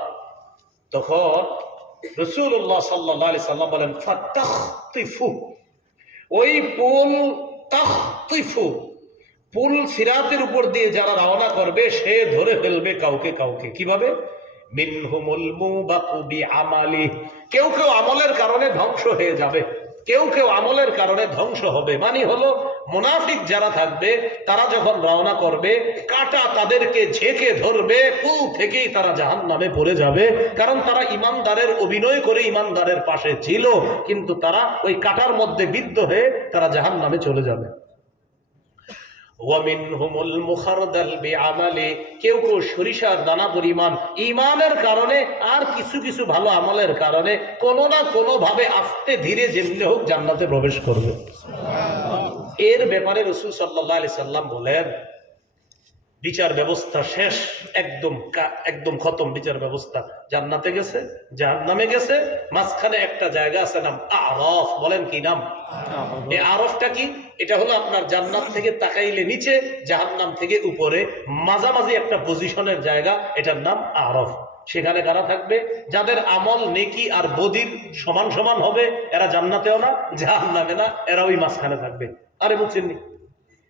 তখন রাসূলুল্লাহ সাল্লাল্লাহু আলাইহি সাল্লাম বলেন ফাতাখতিফু, ওই পুল তাখতিফু, পুল সিরাতের উপর দিয়ে যারা রওনা করবে সে ধরে ফেলবে কাউকে কাউকে। কিভাবে? মিনহুমুল মুবাকু বিআমালি, কেউ কেউ আমলের কারণে ধ্বংস হয়ে যাবে, কেউ কেউ আমলের কারণে ধ্বংস হবে। মানে হলো মুনাফিক যারা থাকবে তারা যখন রওনা করবে কাঁটা তাদেরকে ঝেঁকে ধরবে, পুল থেকেই তারা জাহান্নামে পড়ে যাবে। কারণ তারা ইমানদারের অভিনয় করে ইমানদারের পাশে ছিল, কিন্তু তারা ওই কাঁটার মধ্যে বিদ্ধ হয়ে তারা জাহান্নামে চলে যাবে। ওয়ামিনহুমুল মুখারদাল বিআমালি, কেউ কেউ সরিষার দানা পরিমাণ ঈমানের কারণে আর কিছু কিছু ভালো আমলের কারণে কোনো না কোনো ভাবে আস্তে ধীরে যেমনি হোক জান্নাতে প্রবেশ করবে। এর ব্যাপারে রাসূল সাল্লাল্লাহু আলাইহি সাল্লাম বলেন বিচার ব্যবস্থা শেষ, একদম খতম বিচার ব্যবস্থা। জান্নাতে গেছে জাহান্নামে গেছে, মাঝখানে একটা জায়গা আছে নাম আরফ। বলেন কি নাম? এই আরফটা কি? এটা হলো আপনার জান্নাত থেকে তাকাইলে নিচে, জাহান্নাম থেকে উপরে, মাঝামাঝি একটা পজিশনের জায়গা, এটার নাম আরফ। সেখানে কারা থাকবে? যাদের আমল নেকি আর বদির সমান সমান হবে, এরা জান্নাতেও না জাহান্নামে না, এরা ওই মাঝখানে থাকবে। আরে বুঝছেননি?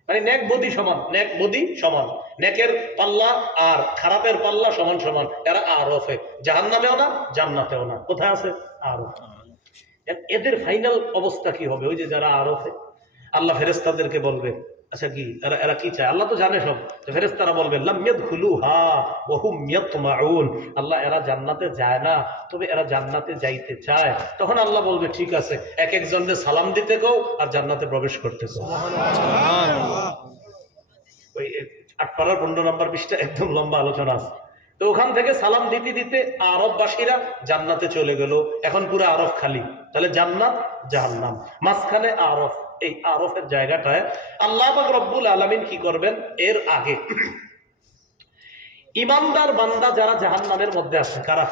মানে নেক বদি সমান, নেক বদি সমান, নেকের পাল্লা আর খারাপের পাল্লা সমান সমান, এরা আরফে, জাহান্নামেও না জান্নাতেও না। কোথায় আছে? আরফ। এদের ফাইনাল অবস্থা কি হবে? ওই যে যারা আরফে, আল্লাহ ফেরেশতাদেরকে বলবে আচ্ছা কি এরা কি চায়? আল্লাহ তো জানে সব। ফেরেশতারা বলবে লাম ইয়াদখুলুহা ওয়া হুম ইয়াতমাউন, আল্লাহ এরা জান্নাতে যায় না, তবে এরা জান্নাতে যাইতে চায়। তখন আল্লাহ বলবে ঠিক আছে, এক একজনকে সালাম দিতে কও আর জান্নাতে প্রবেশ করতে কও। সুবহানাল্লাহ। ওই ৮ পারার ১৫ নম্বর পৃষ্ঠা একদম লম্বা আলোচনা আছে। তো ওখান থেকে সালাম দিতে দিতে আরববাসীরা জান্নাতে চলে গেল। এখন পুরো আরব খালি, তাহলে জান্নাত জাহান্নাম, মাঝখানে আরব। এই আরফের জায়গাটায় আল্লাহ পাক রব্বুল আলামিন কি করবেন? এর আগে ইমানদার বান্দা যারা জাহান্নামের মধ্যে আছে, কারা?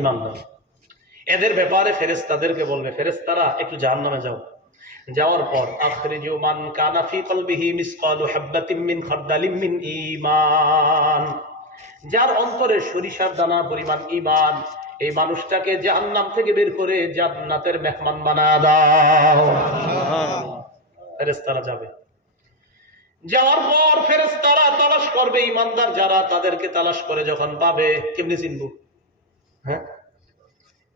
ইমানদার। এদের ব্যাপারে ফেরেশতাদেরকে বলবে, ফেরেশতারা একটু জাহান্নামে যাও। যাওয়ার পর আখরিজু মান কানা ফি কলবিহি মিসকালু হাববাতিন মিন খারদালিন মিন ঈমান, যার অন্তরে সরিষার দানা পরিমাণ ঈমান, এই মানুষটাকে জাহান্নাম থেকে বের করে জান্নাতের মেহমান বানায় দাও। ফেরেশতারা যাবে। যাওয়ার পর ফেরেশতারা তালাশ করবে ঈমানদার যারা, তাদেরকে তালাশ করে যখন পাবে, কেমনে চিনবো? হ্যাঁ,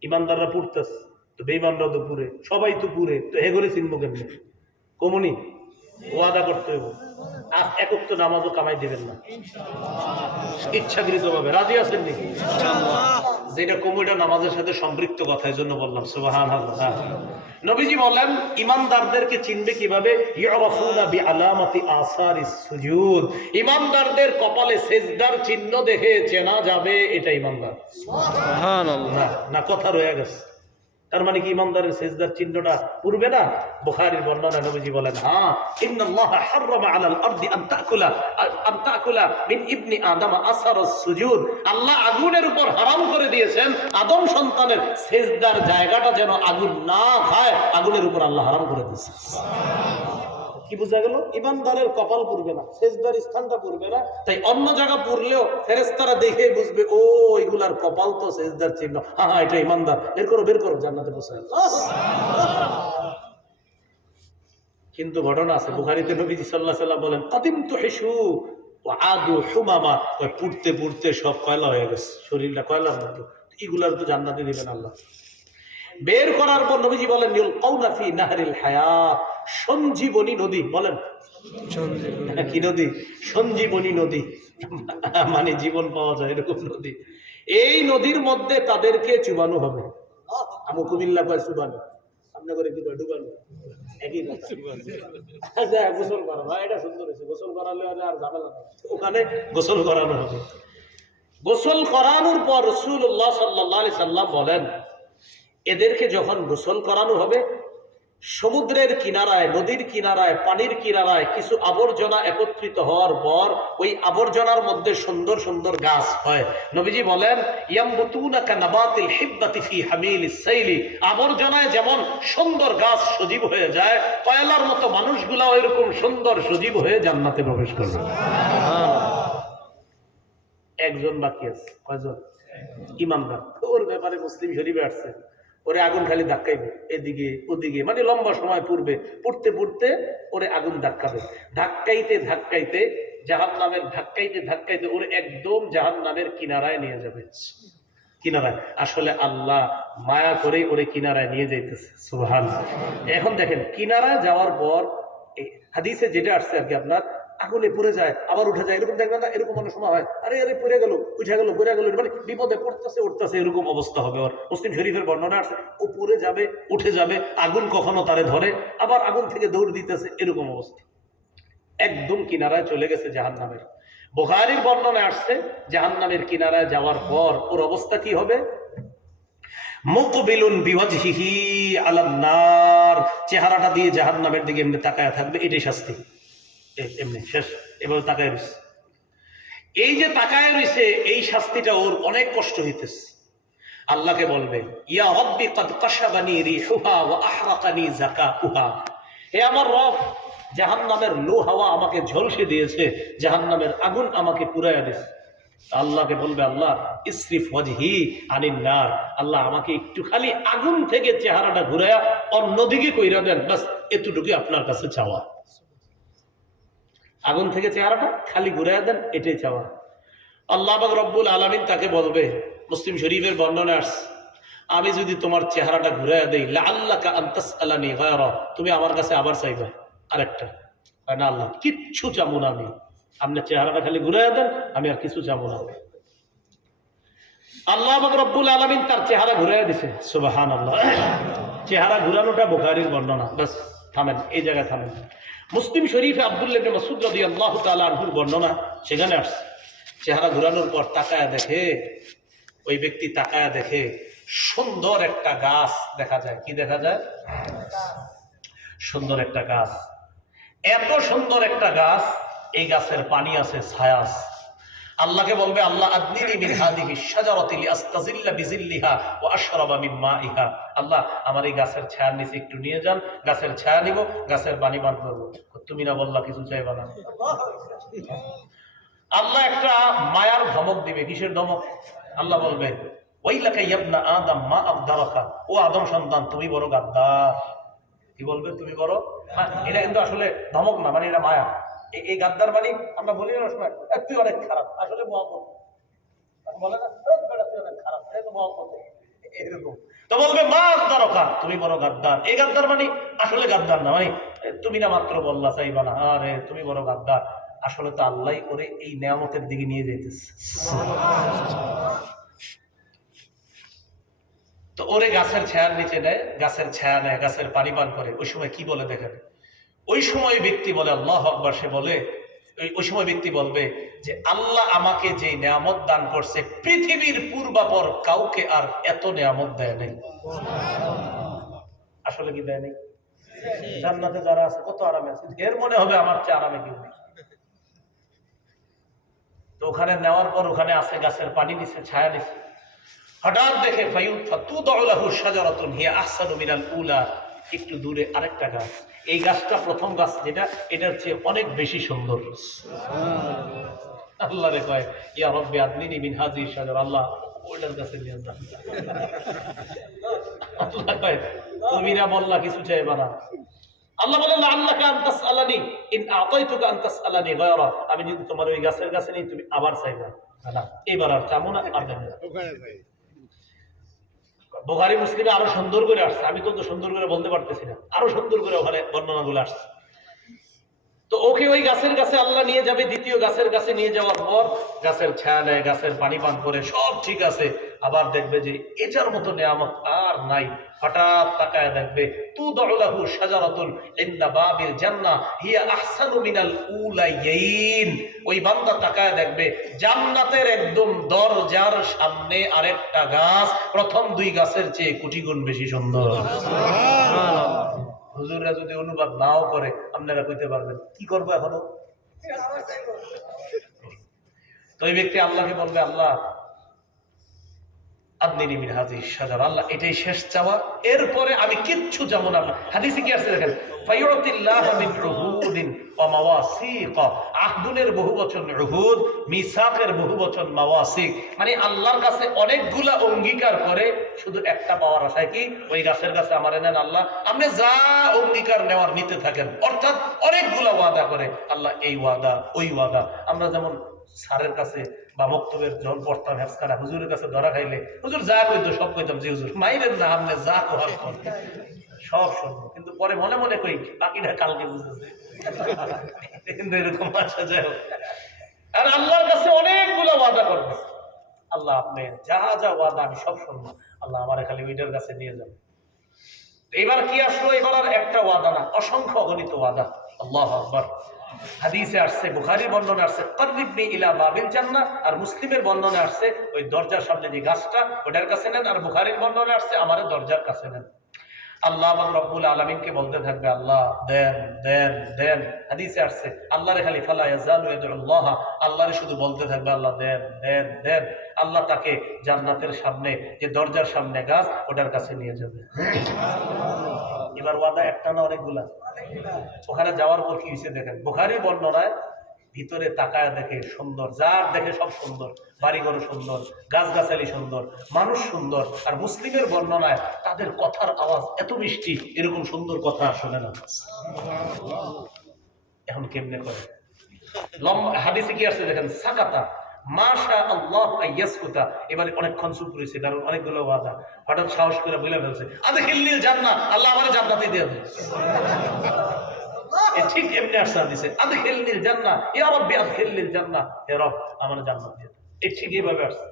ঈমানদাররা পুরতেছে তো, বেঈমানরাও তো পুরে, সবাই তো পুরে, তো হে করে চিনবো কেমনে? কমুনি ওয়াদা করতে হইব, আর একক তো নামাজও কামাই দিবেন না, ইচ্ছাকৃত ভাবে। রাজি আছেন নাকি? যেটা কমিটা নামাজের সাথে সম্পৃক্ত কথা, এই জন্য বললাম সুবহানাল্লাহ। নবীজি বলেন ইমানদারদেরকে চিনবে কিভাবে? ইউরাফুনা বিআলামাতি আসারিস সুজুদ, ইমানদারদের কপালে সেজদার চিহ্ন দেখে চেনা যাবে এটা ইমানদার। সুবহানাল্লাহ। না কথা রয়ে গেছে, তার মানে কি ইমানদারের সেজদার চিহ্নটা পূর্বে না? বুখারীর বর্ণনা নবীজি বলেন হ্যাঁ, ইন্নাল্লাহ হাররামা আলাল আরদি আন তাকুলা মিন ইবনি আদম আসারাস সুজুদ, আল্লাহ আগুনের উপর হারাম করে দিয়েছেন আদম সন্তানের সেজদার জায়গাটা যেন আগুন না খায়, আগুনের উপর আল্লাহ হারাম করে দিয়েছেন। কি বোঝা গেল? ইমানদারের কপাল পুরবে না, সেজদার স্থানটা পুরবে না, তাই অন্য জায়গা পুরলেও ফেরেশতারা দেখে বুঝবে ও এগুলার কপাল তো সেজদার চিহ্ন, হ্যাঁ এটা ইমানদার, বের করো জান্নাতে পৌঁছায়। কিন্তু ঘটনা আছে বুখারীতে, নবীজি সাল্লাল্লাহু আলাইহি ওয়াসাল্লাম বলেন কাদিমতু হিশু ওয়া আদু হুমামা, পুড়তে পুড়তে সব কয়লা হয়ে গেছে, শরীরটা কয়লার মতো, এগুলার তো জান্নাতে দিবেন আল্লাহ। বের করার পর নবীজি বলেন ইউলকাউনা ফি নাহরিল হায়াত, সঞ্জীবনী নদী। বলেন কি নদী? সঞ্জীবনী নদী, মানে জীবন পাওয়া যায় এরকম নদী। এই নদীর মধ্যে তাদেরকে চুবানো হবে। আমি কুমিল্লা কয় চুবানো, আপনি করে কি কয় ডুবানো, একই কথা। আচ্ছা গোসল করানো, এটা সুন্দর হয়েছে, গোসল করালে আর ঝামেলা নেই, ওখানে গোসল করানো হবে। গোসল করানোর পর রাসূলুল্লাহ সাল্লাল্লাহু আলাইহি সাল্লাম বলেন এদেরকে যখন গোসল করানো হবে, সমুদ্রের কিনারায়, নদীর কিনারায়, পানির কিনারায় কিছু আবর্জনা একত্রিত হওয়ার পর ওই আবর্জনার মধ্যে সুন্দর সুন্দর গাছ হয়। নবীজি বলেন ইয়ামবুতুনা কানাবাতিল হিব্বাতি ফি হামিলিস সাইলি, আবর্জনায় যেমন সুন্দর গাছ সজীব হয়ে যায়, কয়লার মতো মানুষগুলা এরকম সুন্দর সজীব হয়ে জান্নাতে প্রবেশ করবে। একজন বাকি আছে, কয়জন? ইমানদার। ওর ব্যাপারে মুসলিম শরীফে আসছে, ওরে আগুন খালি ধাক্কাইবে এদিকে ওদিকে, মানে লম্বা সময় পূর্বে পড়তে পড়তে ওরে আগুন ধাক্কাবে, ধাক্কাইতে ধাক্কাইতে জাহান্নামের ধাক্কাইতে ধাক্কাইতে ওরে একদম জাহান্নামের কিনারায় নিয়ে যাবে। কিনারায় আসলে আল্লাহ মায়া করে ওরে কিনারায় নিয়ে যাইতেছে, সুবহানাল্লাহ। এখন দেখেন কিনারায় যাওয়ার পর হাদিসে যেটা আসছে আর কি, আপনার আগুনে পড়ে যায় আবার উঠে যায়, এরকম দেখবেন না? এরকম অনেক সময় হয়, আরে আরে পড়ে গেল উঠে গেল পড়ে গেল, মানে বিপদে পড়তেছে উঠতেছে, এরকম অবস্থা হবে ওর। মুসলিম শরীফের বর্ণনা আছে ও পড়ে যাবে উঠে যাবে, আগুন কখনো তারে ধরে আবার আগুন থেকে দৌড় দিতেছে, এরকম অবস্থা। একদম কিনারায় চলে গেছে জাহান্নামের। বুখারীর বর্ণনায় আসছে জাহান্নামের কিনারায় যাওয়ার পর ওর অবস্থা কি হবে? মুকবিলুন বিওয়াজহিহি আলান নার, চেহারাটা দিয়ে জাহান্নামের দিকে এমনি তাকায়া থাকবে, এটাই শাস্তি। এমনি শেষ, এবার তাকায় রয়েছে। এই যে তাকায় রয়েছে এই শাস্তিটা ওর অনেক কষ্ট হইতেছে। আল্লাহকে বলবে ইয়া রাব্বি কাদ কাশাবানি রিহুহা ওয়া আহরাকানি যাকাউহা, হে আমার রব জাহান্নামের লো হাওয়া আমাকে ঝলসে দিয়েছে, জাহান্নামের আগুন আমাকে পুরাইয়া দিয়েছে। আল্লাহকে বলবে আল্লাহ ইসরিফ ওয়াজহি আনিন নার, আল্লাহ আমাকে একটু খালি আগুন থেকে চেহারাটা ঘুরাইয়া অন্যদিকে কইরা দেন, বাস এতটুকুই আপনার কাছে চাওয়া। আগুন থেকে চেহারাটা খালি ঘুরাইয়া দেন, এটাই চাওয়া। আল্লাহ পাক রব্বুল আলামিন তাকে বলবে, মুসলিম শরীফের বর্ণনা আসছে, আমি যদি তোমার চেহারাটা ঘুরাইয়া দেই লাআল্লাকা আন তাসআলানি গায়রা, তুমি আমার কাছে আবার চাইবা আরেকটা। না আল্লাহ কিচ্ছু চাবো না, আমি আপনার চেহারাটা খালি ঘুরাইয়া দেন, আমি আর কিছু চাবো না। আল্লাহ পাক রব্বুল আলামিন তার চেহারা ঘুরাইয়া দিছে, সুবহানাল্লাহ। চেহারা ঘুরানোটা বুখারীর বর্ণনা, বাস থামেন এই জায়গায় থামেন। মুসলিম শরীফে আব্দুল্লাহ ইবনে মাসউদ রাদিয়াল্লাহু তাআলা আনহুর বর্ণনা, সেখানে আসছে চেহারা ঘুরানোর পর তাকায়া দেখে, ওই ব্যক্তি তাকায়া দেখে সুন্দর একটা গাছ দেখা যায়। কি দেখা যায়? সুন্দর একটা গাছ। এত সুন্দর একটা গাছ, এই গাছের পানি আছে, ছায়া আছে। আল্লাহকে বলবে আল্লাহ আদনিনি মিন হাদিহি শাজারাতি লিআস্তাজিল্লা বিজিল্লিহা ওয়া আশরাবা মিন মাইহা, আল্লাহ আমার এই গাছের ছায়ার নিচে একটু নিয়ে যান, গাছের ছায়া নিব, গাছের পানি পান করব। তুমি না বললা কিছু চাইবা না? আল্লাহ একটা মায়ার ধমক দিবে। কিসের ধমক? আল্লাহ বলবে ওয়াইলাকা ইবনা আদম মা আগদারাকা, ও আদম সন্তান তুমি বড় গাদ্দার। কি বলবে? তুমি বড়। এটা কিন্তু আসলে ধমক না, মানে এটা মায়া। এই গাদ্দার মানে আমরা বলি না সময় তুই অনেক খারাপ, আসলে মুহাম্মদ বলে না তুই অনেক খারাপ, এই তো মুহাম্মদ এরকম। তো বলবে মা আগদারাকা, তুমি বড় গাদ্দার। এই গাদ্দার মানে আসলে গাদ্দার না, মানে তুমি না মাত্র বললা চাইবা না, আরে তুমি বড় গাদ্দার। আসলে তো আল্লাহই করে এই নেয়ামতের দিকে নিয়ে যাইতেছে। তো ওরে গাছের ছায়ার নিচে নেয়, গাছের ছায়া নেয়, গাছের পানি পান করে। ওই সময় কি বলে দেখেন, ওই সময় ব্যক্তি বলে আল্লাহু আকবার, সে বলে ওই সময় ব্যক্তি বলবে যে আল্লাহ আমাকে যে নিয়ামত দান করছে পৃথিবীর পূর্বাপর কাউকে আর এত নিয়ামত দেয় নাই। আসলে কি দেয় নাই? জান্নাতে যারা আছে কত আরামে আছে, এর মনে হবে আমার চেয়ে আরামে কেউ নেই। তো ওখানে নেওয়ার পর ওখানে আছে গাছের পানি নিচ্ছে, ছায়া নিচ্ছে। হঠাৎ দেখে একটু দূরে আরেকটা গাছ। এই গাছটা প্রথম গাছ যেটা, এটার চেয়ে অনেক বেশি সুন্দর। আল্লাহ রে কয় ইয়া রব্বি আদনিনি মিন হাযিহি শাজারা, আল্লাহ ওইটার কাছে নিয়ে যান। আল্লাহ কয় তুমি না বললা কিছু চাইবা না। আল্লাহ বলেন আল্লাহকে আন তাসআলানি ইন আতাইতুকা আন তাসআলানি গায়রা, আমি যদি তোমার ওই গাছের কাছে নেই তুমি আবার চাইবা না, এবার আর চামো না, আর দেব না। বুখারী মুসলিমে আরো সুন্দর করে আসছে, আমি তো সুন্দর করে বলতে পারতেছি না, আরো সুন্দর করে ওখানে বর্ণনাগুলো আসছে। তো ওকে ওই গাছের কাছে আল্লাহ নিয়ে যাবে, দ্বিতীয় গাছের কাছে নিয়ে যাওয়ার পর গাছের ছায়া নেয়, গাছের পানি পান করে, সব ঠিক আছে। আবার দেখবে যে এটার মতো নিয়ামত আর নাই। হঠাৎ তাকায় দেখবে তুদউলাহু শাজারাতুন ইনদা বাবিল জান্নাহ হিয়া আহসানু মিনাল উলাইয়িন। ওই বান্দা তাকায় দেখবে জান্নাতের একদম দরজার সামনে আরেকটা গাছ প্রথম দুই গাছের চেয়ে কোটি গুণ বেশি সুন্দর। সুবহানাল্লাহ। হুজুররা যদি অনুবাদ নাও করে আপনারা কইতে পারবেন কি করবো এখনো। তো এই ব্যক্তি আল্লাহকে বলবে আল্লাহ আদনিনি মিন হাযিহি শাজারা, আল্লাহ এটাই শেষ চাওয়া, এরপরে আমি কিচ্ছু চাবো না। হাদিসে কি আছে দেখেন, ফায়ুতিল্লাহু মিন উহুদিন ওয়া মাওয়াসিক। আহদুনের বহুবচন উহুদ, মিসাকের বহুবচন মাওয়াসিক। মানে আল্লাহর কাছে অনেকগুলা অঙ্গীকার করে শুধু একটা পাওয়ার আশায়, কি ওই গাছের কাছে আমারে নেন আল্লাহ, আপনি যা অঙ্গীকার নেওয়ার নিতে থাকেন। অর্থাৎ অনেকগুলা ওয়াদা করে আল্লাহ, এই ওয়াদা ওই ওয়াদা। আমরা যেমন স্যারের কাছে বা বক্তব্যের যখন পড়তাম হেফসখানা, হুজুরের কাছে ধরা খাইলে হুজুর যা কইতো সব কইতাম, যে হুজুর মাইরেন না, আপনি যা কোহার সব শুনবো, কিন্তু পরে মনে মনে কই বাকিটা কালকে বুঝেছে। কিন্তু এরকম আসা যায়। আর আল্লাহর কাছে অনেকগুলো ওয়াদা করবে, আল্লাহ আপনি যা যা ওয়াদা আমি সব শুনবো, আল্লাহ আমার খালি ওইটার কাছে নিয়ে যাবে। এবার কি আসলো, এবার আর একটা ওয়াদা না, অসংখ্য অগণিত ওয়াদা। আল্লাহু আকবার। হাদিসে আসছে, বুখারীর বর্ণনা আসছে কাররিবনি ইলা বাবিল জান্নাহ, আর মুসলিমের বর্ণনা আসছে ওই দরজার সামনে যে গাছটা ওটার কাছে নেন, আর বুখারীর বর্ণনা আসছে আমারে দরজার কাছে নেন। আল্লাহ রব্বুল আলামিনকে বলতে থাকবে আল্লাহ দেন দেন দেন। হাদিসে আসছে আল্লাহরে খালি ফালা ইয়াজালু ইয়াদুল্লাহ, আল্লাহরে শুধু বলতে থাকবে আল্লাহ দেন দেন দেন। আল্লাহ তাকে জান্নাতের সামনে যে দরজার সামনে গাছ ওটার কাছে নিয়ে যাবে। এবার ওয়াদা একটা না অনেকগুলা। ওখানে যাওয়ার পর কি হয়েছে দেখেন, বুখারীর বর্ণনায় ভিতরে তাকায় দেখে সুন্দর, যার দেখে সব সুন্দর, বাড়িঘর সুন্দর, গাছগাছালি সুন্দর, মানুষ সুন্দর। আর মুসলিমের বর্ণনায় তাদের কথার আওয়াজ এত মিষ্টি, এরকম সুন্দর কথা শোনে না। এখন কেমনে করে লম্বা হাদিসে কি আসছে দেখেন, সাকাতা মাশা আল্লাহ আইয়াসকুতা। এবারে অনেকক্ষণ চুপ রয়েছে, কারণ অনেকগুলো ওয়াদা। হঠাৎ সাহস করে বলে ফেলছে আদখিলনিল জান্নাহ, আল্লাহ আমারে জান্নাতে দিয়ে দেন। ঠিক এমনি আসছে দিছে আদখিলনিল জান্নাহ ইয়া রাব্বি আদখিলনিল জান্নাহ, হে রব আমার জান্নাত দিয়ে দেন। এই ঠিক এইভাবে আসছে।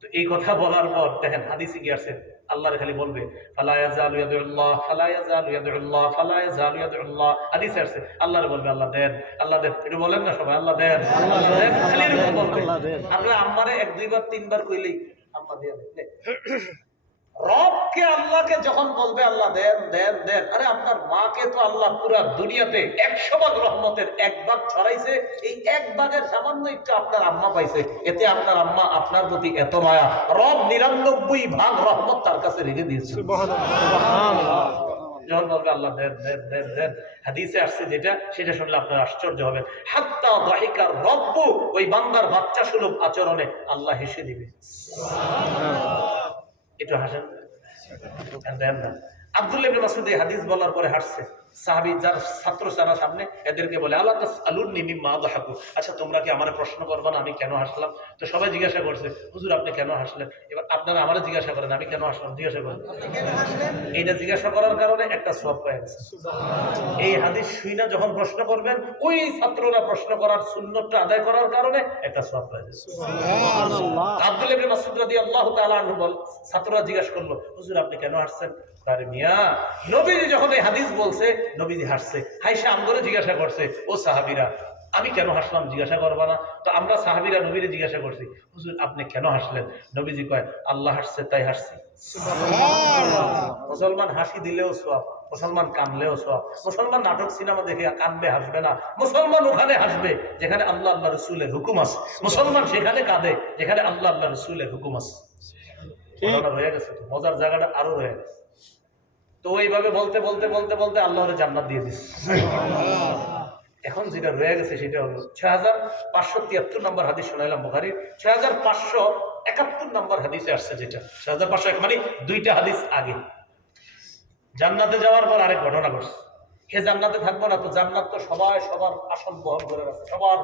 তো এই কথা বলার পর দেখেন হাদিসে কি আসছে, আল্লাহর খালি বলবে ফালা ইয়াজালু ইয়াদুল্লাহ ফালা ইয়াজালু ইয়াদুল্লাহ ফালা ইয়াজালু ইয়াদুল্লাহ। হাদিসে আসছে আল্লাহর বলবে আল্লাহ দেন আল্লাহ দেন। একটু বলেন না সবাই আল্লাহ দেন আল্লাহ দেন, খালি এরকম বলবে। আমরা আম্মারে এক দুইবার তিনবার কইলেই আম্মা দিয়ে দেন। রবকে আল্লাহকে যখন বলবে আল্লাহ দেন দেন দেন, আরে আপনার মাকে তো আল্লাহ পুরা দুনিয়াতে 100 ভাগ রহমতের 1 ভাগ ছড়াইছে, এই 1 ভাগের সামান্য একটু আপনার আম্মা পাইছে, এতে আপনার আম্মা আপনার প্রতি এত মায়া, রব 99 ভাগ রহমত তার কাছে রেখে দিয়েছে। সুবহানাল্লাহ। যখন বলবে আল্লাহ দেন দেন দেন দেন, হাদিসে আসছে যেটা, সেটা শুনলে আপনার আশ্চর্য হবে। হাত্তা দাহিকার রব্বু, ওই বান্দার বাচ্চা সুলভ আচরণে আল্লাহ হেসে দিবে। একটু হাসেন দেন না। আব্দুল্লাহ ইবনে মাসউদ এই হাদিস বলার পরে হাসছে। সাহাবী যার ছাত্র যারা সামনে, এদেরকে বলে আলা তাসআলুনি মিম্মা আযহাকু, আচ্ছা তোমরা কি আমারে প্রশ্ন করবে না আমি কেন হাসলাম? তো সবাই জিজ্ঞাসা করছে, হুজুর আপনি কেন হাসলেন? এবার আপনারা আমারে জিজ্ঞাসা করেন আমি কেন হাসলাম, জিজ্ঞাসা করেন। এইটা জিজ্ঞাসা করার কারণে একটা সওয়াব পেয়ে গেছে। এই হাদিস শুইনা যখন প্রশ্ন করবেন, ওই ছাত্ররা প্রশ্ন করার সুন্নতটা আদায় করার কারণে একটা সওয়াব পেয়ে গেছে। সুবহানাল্লাহ। আব্দুল্লাহ ইবনে মাসউদ রাদিয়াল্লাহু তাআলা আনহু ছাত্ররা জিজ্ঞাসা করলো, হুজুর আপনি কেন হাসছেন? আরে মিয়া, নবীজি যখন এই হাদিস বলছে নবীজি হাসছে। হাইসা আমগরে জিজ্ঞাসা করছে, ও সাহাবীরা আমি কেন হাসলাম জিজ্ঞাসা করবা না? তো আমরা সাহাবীরা নবীরে জিজ্ঞাসা করছি, হুজুর আপনি কেন হাসলেন? নবীজি কয়, আল্লাহ হাসছে তাই হাসছি। সুবহানাল্লাহ। মুসলমান হাসি দিলেও সওয়াব, মুসলমান কানলেও সওয়াব। মুসলমান নাটক সিনেমা দেখে কানবে হাসবে না, মুসলমান ওখানে হাসবে যেখানে আল্লাহ আল্লাহ রাসূলের হুকুম আছে। মুসলমান সেখানে কাঁদে যেখানে আল্লাহ আল্লাহ রাসূলের হুকুম আছে। হয়ে গেছে তো, মজার জায়গাটা আরো রয়ে গেছে। তো এইভাবে বলতে বলতে বলতে বলতে আল্লাহর জান্নাত দিয়ে দিচ্ছে। এখন যেটা রয়ে গেছে সেটা হলো 6573 নম্বর হাদিস শোনাইলাম বুখারীর, 6571 নম্বর হাদিসে আসছে, যেটা 6501 মানে দুইটা হাদিস আগে। জান্নাতে যাওয়ার পর আরেক ঘটনা ঘটছে। হে জান্নাতে থাকবো না, তো জান্নাত তো সবাই সবার আসন বহন করে আছে, সবার